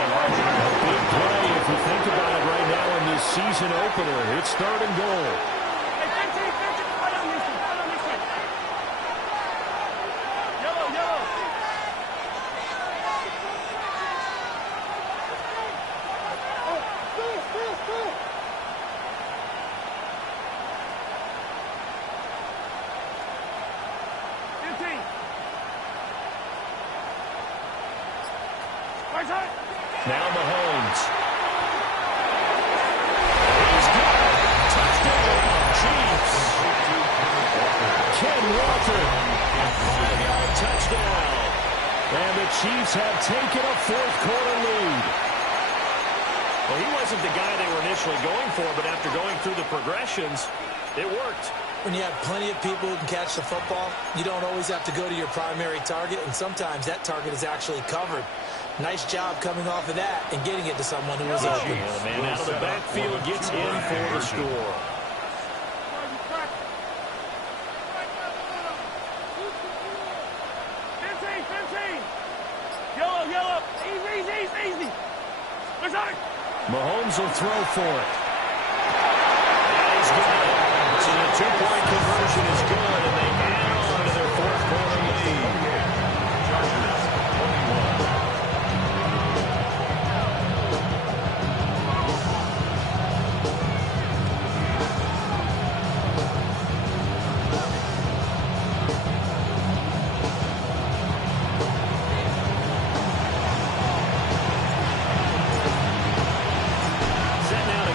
big play if you think about it right now in this season opener. It's third and goal. Now Mahomes. He's got it. Touchdown, Chiefs. Ken Walker. 5-yard touchdown. And the Chiefs have taken a fourth-quarter lead. Well, he wasn't the guy they were initially going for, but after going through the progressions, it worked. When you have plenty of people who can catch the football, you don't always have to go to your primary target, and sometimes that target is actually covered. Nice job coming off of that and getting it to someone who was open. Yeah, the man out of the backfield gets in for the score. Yellow. Easy. Mahomes will throw for it. And he's got it. So the two-point conversion is good, and they add on to their fourth-quarter lead.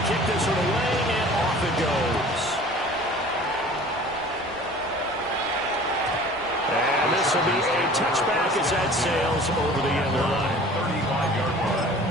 Kick this one away, and off it goes. And this will be a touchback as that sails over the end line. 35-yard line.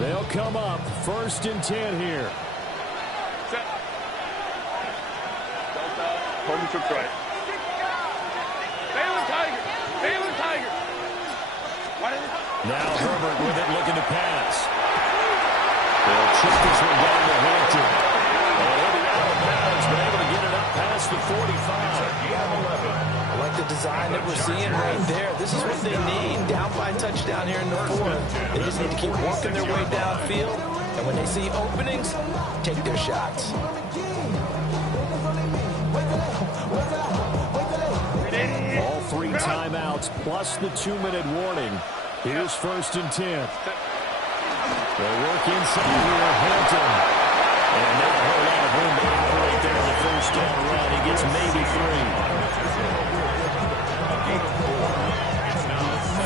They'll come up first and 10 here. Set. Hold the trip right. Baylor Tiger. Now Herbert with it, looking to pass. They'll chip this one down to Hampton. And he'll be out of bounds, but able to get it up past the 45. Second and 11. the design that we're seeing right there. This is what they need. Down by a touchdown here in the fourth. They just need to keep working their way downfield. And when they see openings, take their shots. All 3 timeouts plus the 2-minute warning. Here's 1st and 10. They work inside here, Hampton. And not a whole lot of room to operate there in the 1st down run. He gets maybe 3.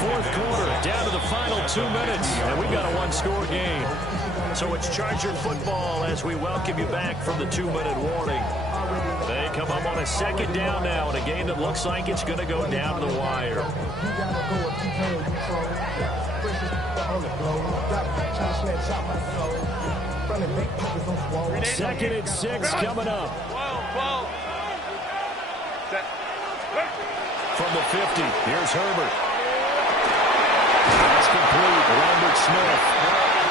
4th quarter, down to the final 2 minutes. And we've got a 1-score game. So it's Charger football as we welcome you back from the 2-minute warning. They come up on a 2nd down now in a game that looks like it's going to go down to the wire. 2nd and 6 coming up. From the 50, here's Herbert. That's complete. Lambert Smith.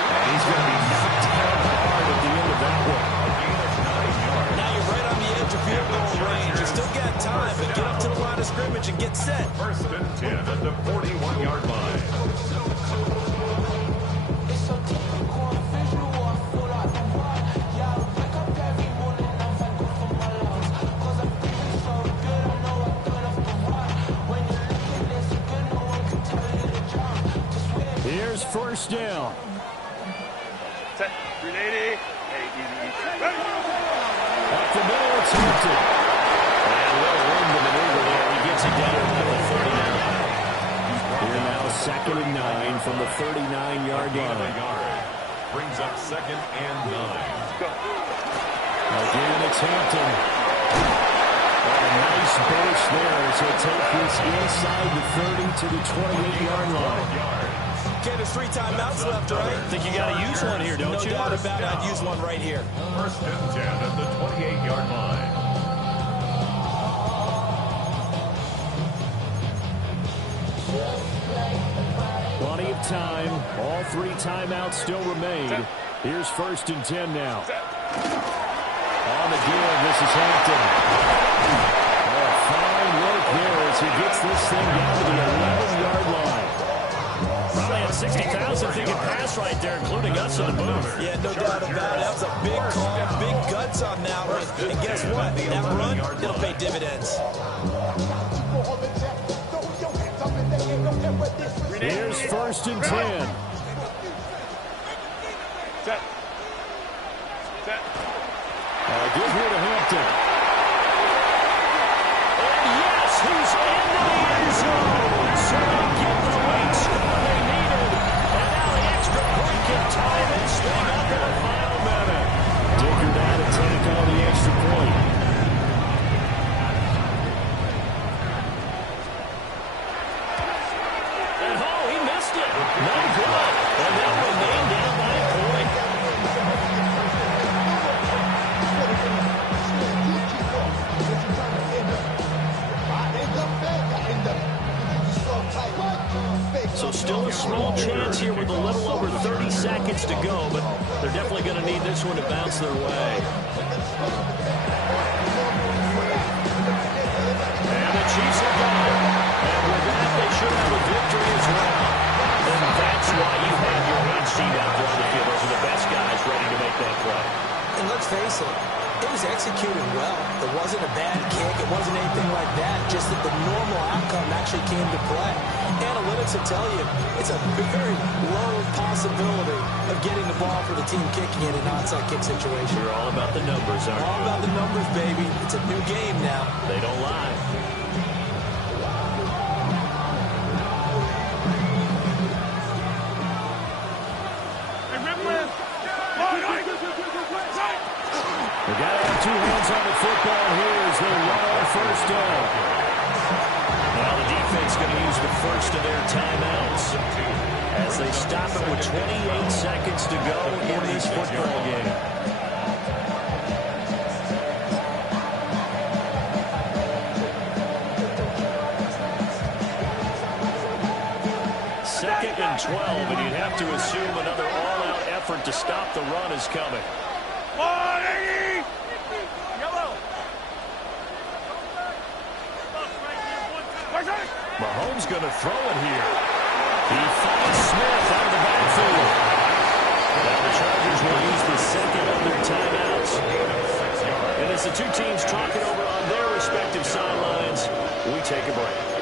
And he's going to be knocked out hard at the end of that one. Now you're right on the edge of field goal range. You still got time, but get up to the line of scrimmage and get set. 1st and 10 at the 41-yard line. Here's 1st down. Set. 380. Hey, easy. Up the middle, it's Hampton. And a little room to maneuver there. He gets it down at the 39. Here now, 2nd and 9 from the 39-yard line. Brings up 2nd and 9. Again, it's Hampton. A nice burst there as he'll take this inside the 30 to the 28-yard line. Okay, there's 3 timeouts left, right? I think you got to use one here, don't you? No doubt about it. I'd use one right here. 1st and 10 at the 28-yard line. Plenty of time. All 3 timeouts still remain. Here's 1st and 10 now. On the give, this is Hampton. Oh, fine work there as he gets this thing down to the 11-yard line. Probably had 60,000 thinking pass right there, including us on Boomer. Yeah, no doubt about it. That was a big call, big guts on that one. And guess what? That run, it'll pay dividends. Here's 1st and 10. Set. Set. Give here to Hampton. And yes, he's in the end zone. So they get the late score they needed. And now the extra point can tie this thing up in the final minute. Dicker that attack on the extra point. And oh, he missed it. No good. And that one named down by a point. So still a small chance here with a little over 30 seconds to go, but they're definitely going to need this one to bounce their way. And the Chiefs are gone. And with that, they should have a victory as well. And that's why you have your head seat out there on the field. Those are the best guys ready to make that play. And let's face it, it was executed well. It wasn't a bad kick. It wasn't anything like that. Just that the normal outcome actually came to play. Analytics will tell you it's a very low possibility of getting the ball for the team kicking in an onside kick situation. You're all about the numbers, aren't you? All about the numbers, baby. It's a new game now. They don't lie. They got to have 2 hands on the football here as they run on 1st down. Now the defense going to use the first of their timeouts as they stop it with 28 seconds to go in this football game. Second and 12, and you'd have to assume another all-out effort to stop the run is coming. Mahomes going to throw it here. He finds Smith out of the backfield. Now the Chargers will use the second of their timeouts. And as the two teams talk it over on their respective sidelines, we take a break.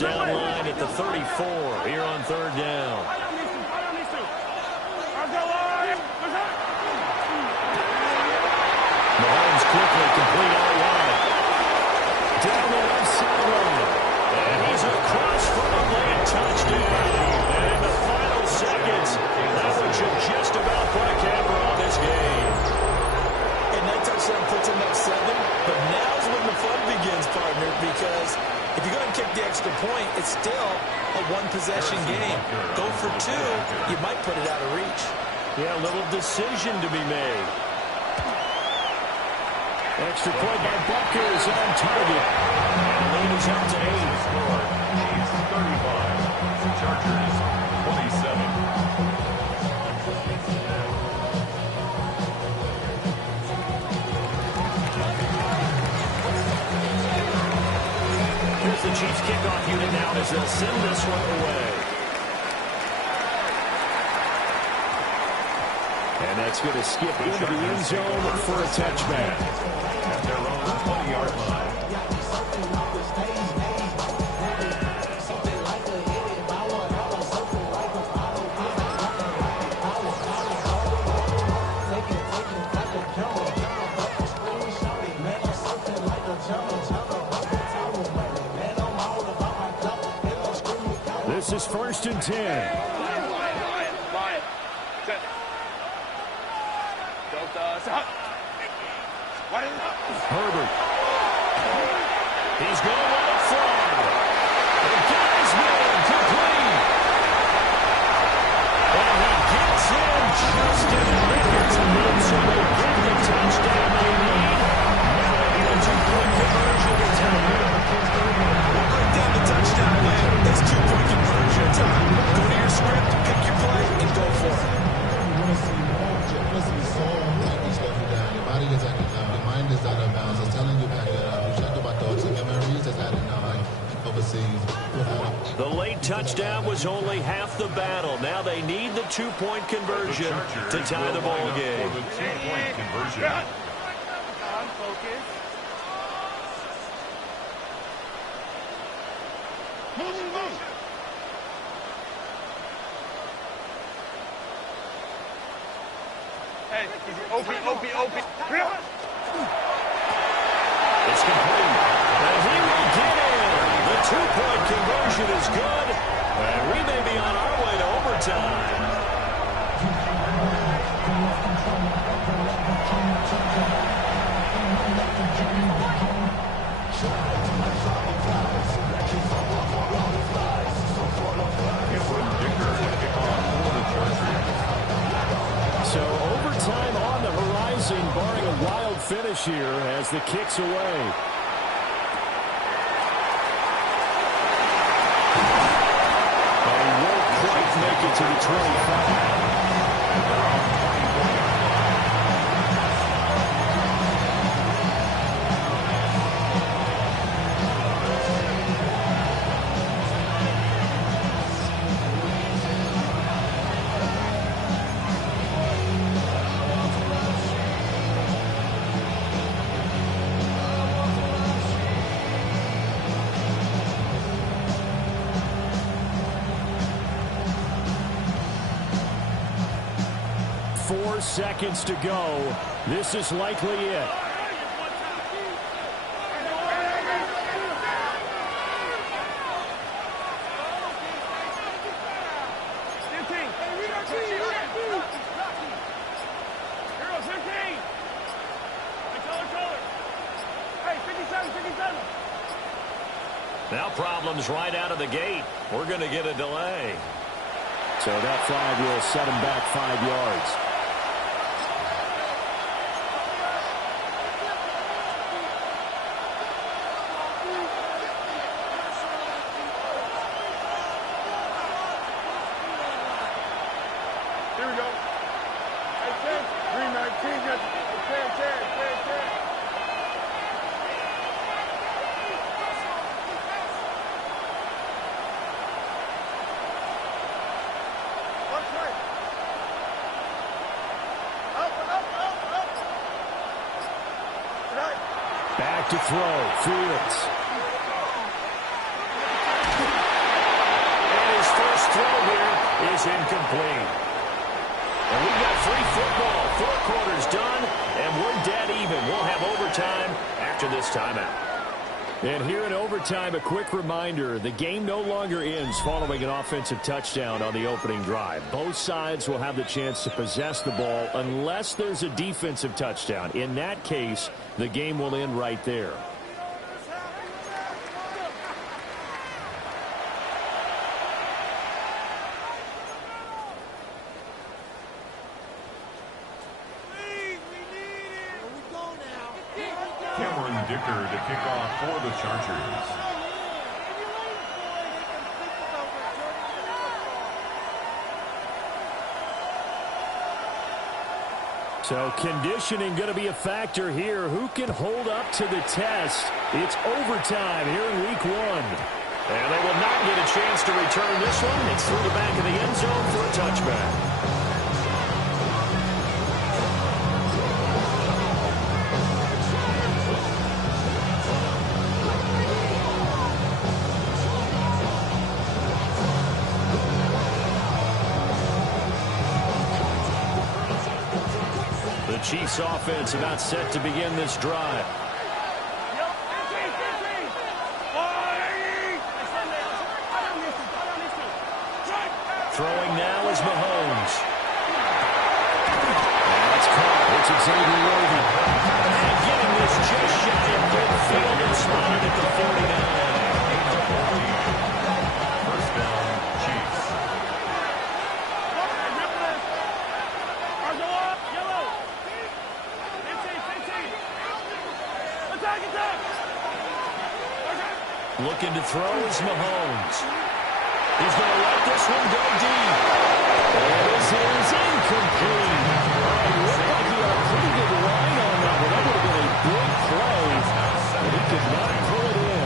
Down line at the 34 here on third down. Mahomes quickly complete out wide. Down the left sideline. And he's across for a late touchdown. And in the final seconds, that one should just about put a camera on this game. And that touchdown puts him up 7. But now's when the fun begins, partner, because if you're going to kick the extra point, it's still a one-possession game. Go for 2, you might put it out of reach. Yeah, a little decision to be made. Extra point by Buckers on target. And the lead is up to 8. Chiefs 35, Chargers 27. The Chiefs kickoff unit now as they'll send this one away. And that's going to skip into the end zone for a touchback. At their own 20-yard line. This is 1st and 10. Herbert. He's going right front. And got his man complete. And he gets in just in the nick of time, so they get the touchdown they need. Now they need a two-point conversion to tie it. We'll break down the touchdown play. It's two-point conversion time. Go to your script, pick your play, and go for it. Your body is acting down. Your mind is out of bounds. It's telling you back it up. You check about dogs and memories that's adding up overseas. The late touchdown was only half the battle. Now they need the two-point conversion to tie the ball game. For the two-point conversion. Hey, open. It's complete. And he will get in. The two-point conversion is good. And we may be on our way to overtime. So overtime on the horizon, barring a wild finish here as the kick's away. And he won't quite make it to the 25. Seconds to go. This is likely it. Now problems right out of the gate. We're going to get a delay. So that flag will set him back 5 yards. Here we go. Hey, 10, 319, just 10, 10, 10, 10. What's right? Up, up, up, up. Right. Back to throw. Fields. And his first throw here is incomplete. And we've got free football. 4 quarters done, and we're dead even. We'll have overtime after this timeout. And here in overtime, a quick reminder, the game no longer ends following an offensive touchdown on the opening drive. Both sides will have the chance to possess the ball unless there's a defensive touchdown. In that case, the game will end right there. Dicker to kick off for the Chargers. So conditioning going to be a factor here. Who can hold up to the test? It's overtime here in week 1. And they will not get a chance to return this one. It's through the back of the end zone for a touchback. Chiefs offense about set to begin this drive. Throwing now is Mahomes. That's caught. It's Xavier Worthy. And getting this just shy of midfield and spotted at the 49. First down, Chiefs. Looking to throw is Mahomes. He's going to let this one go deep. And this is incomplete. It looked like he had a pretty good line on that one. That would have been a big play. And he could not pull it in.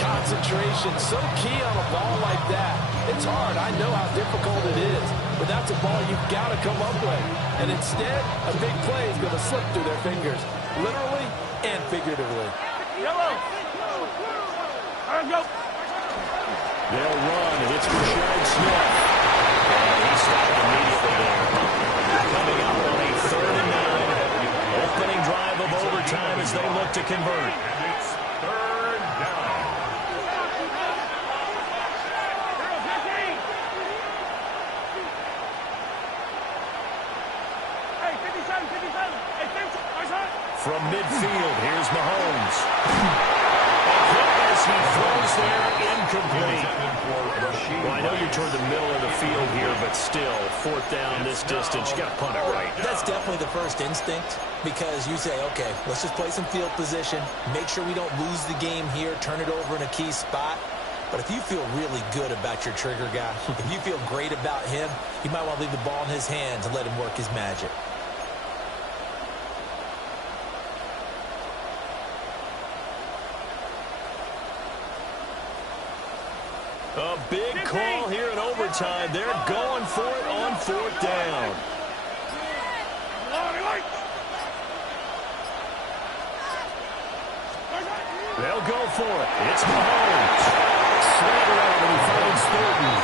Concentration, so key on a ball like that. It's hard. I know how difficult it is. But that's a ball you've got to come up with. And instead, a big play is going to slip through their fingers. Literally and figuratively. Yellow. Go. They'll run. It's Rashard Smith. And he stopped immediately there. Coming up on a 3rd and 9. Opening drive of overtime as they look to convert. And it's 3rd down. Hey, 57, 57. Hey, 50. From midfield, here's Mahomes. He throws there, incomplete. Well, I know you're toward the middle of the field here, but still, 4th down this distance, you got to punt it right. That's definitely the first instinct because you say, okay, let's just play some field position, make sure we don't lose the game here, turn it over in a key spot. But if you feel really good about your trigger guy, if you feel great about him, you might want to leave the ball in his hands and let him work his magic. A big call here in overtime. They're going for it on 4th down. They'll go for it. It's Mahomes. Slant around and he finds Thornton.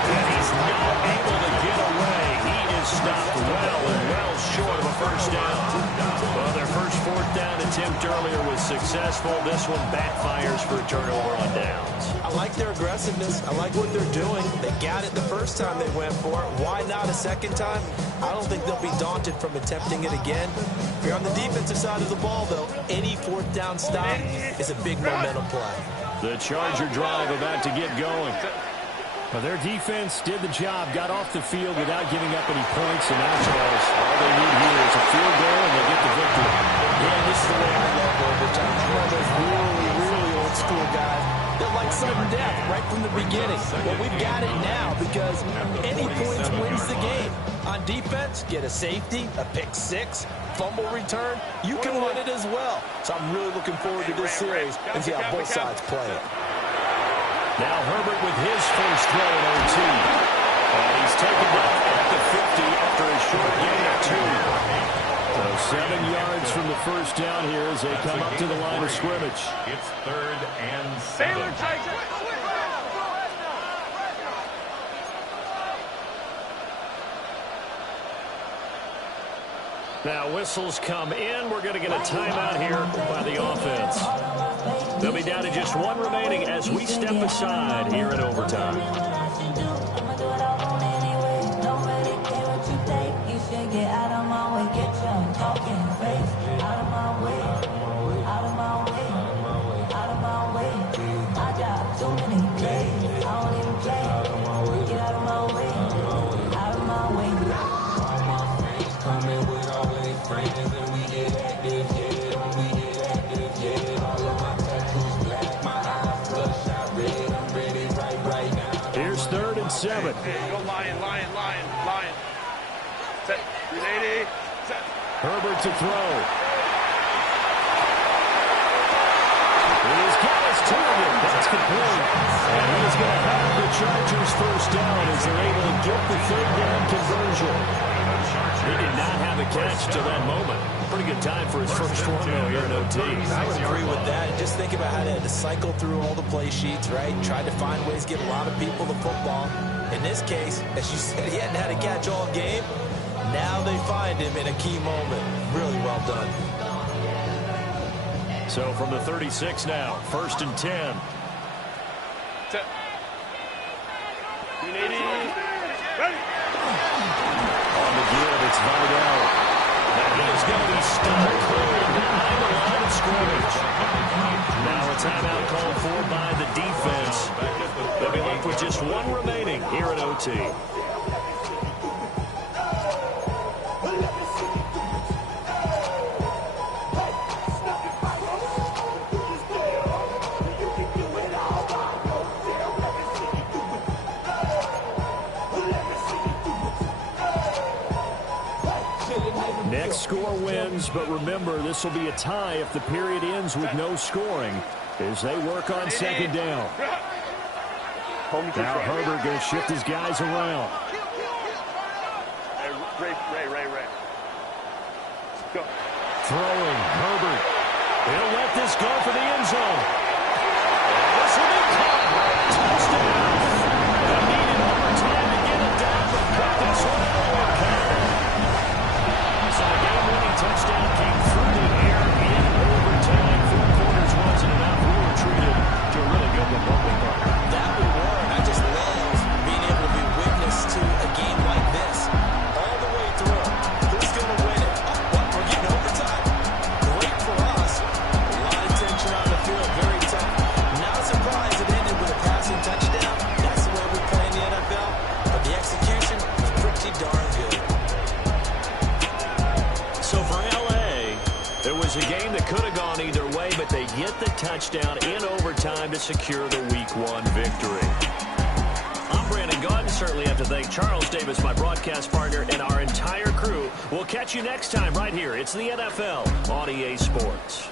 And he's not able to get away. He is stopped well and well short of a first down. Well, their first 4th down attempt earlier was successful. This one backfires for a turnover on downs. I like their aggressiveness. I like what they're doing. They got it the first time they went for it. Why not a second time? I don't think they'll be daunted from attempting it again. If you're on the defensive side of the ball, though, any 4th down stop is a big momentum play. The Charger drive about to get going. Well, their defense did the job, got off the field without giving up any points, and now, Charles, all they need here is a field goal, and they get the victory. Yeah, this is the way I love overtime. I'm one of those really old school guys that like sudden death right from the beginning. Well, we've got it now because any points wins the game. On defense, get a safety, a pick six, fumble return, you can win it as well. So I'm really looking forward to this series and see how both sides play it. Now Herbert with his first throw in OT. And he's taken down at the 50 after a short gain of 2. So 7 yards from the first down here as they come up to the line of scrimmage. It's 3rd and 7. Now whistles come in. We're going to get a timeout here by the offense. They'll be down to just 1 remaining as we step aside here in overtime. Here's 3rd and 7. Go Lion. Set. 380. Set. Herbert to throw. He's got his target. That's complete. And he's going to have the Chargers first down as they're able to get the 3rd down conversion. He did not have a catch till that moment. Pretty good time for his first one, though, here in OT. I would agree with that. Just think about how they had to cycle through all the play sheets, right? Tried to find ways to get a lot of people the football. In this case, as you said, he hadn't had a catch all game. Now they find him in a key moment. Really well done. So from the 36 now, 1st and 10. Set. 380. Ready. On the give, it's Vidal. Now he is going to be stuck clear behind the line of scrimmage. Now a timeout called for by the defense. They'll be left with just 1 remaining here at OT. Next score wins, but remember, this will be a tie if the period ends with no scoring as they work on 2nd down. Now Herbert going to shift his guys around. Ray. Go. Throwing, Herbert. He'll let this go for the end zone. And this will be caught. Touchdown. They needed overtime to get it down, but cut this one out. So the game-winning touchdown came through the air in overtime. 4 quarters wasn't enough. We were treated to a really good one, weren't we, Mark? That we were, and I just love being able to be witness to a game like this. All the way through. Who's going to win it? What, we're getting overtime? Great for us. A lot of tension on the field, very tough. Not surprised it ended with a passing touchdown. That's the way we play in the NFL. But the execution was pretty darn good. So for L.A., it was a game that could have gone either way, but they get the touchdown in overtime to secure the Week 1 victory. I'm Brandon Gaudin. Certainly have to thank Charles Davis, my broadcast partner, and our entire crew. We'll catch you next time right here. It's the NFL on EA Sports.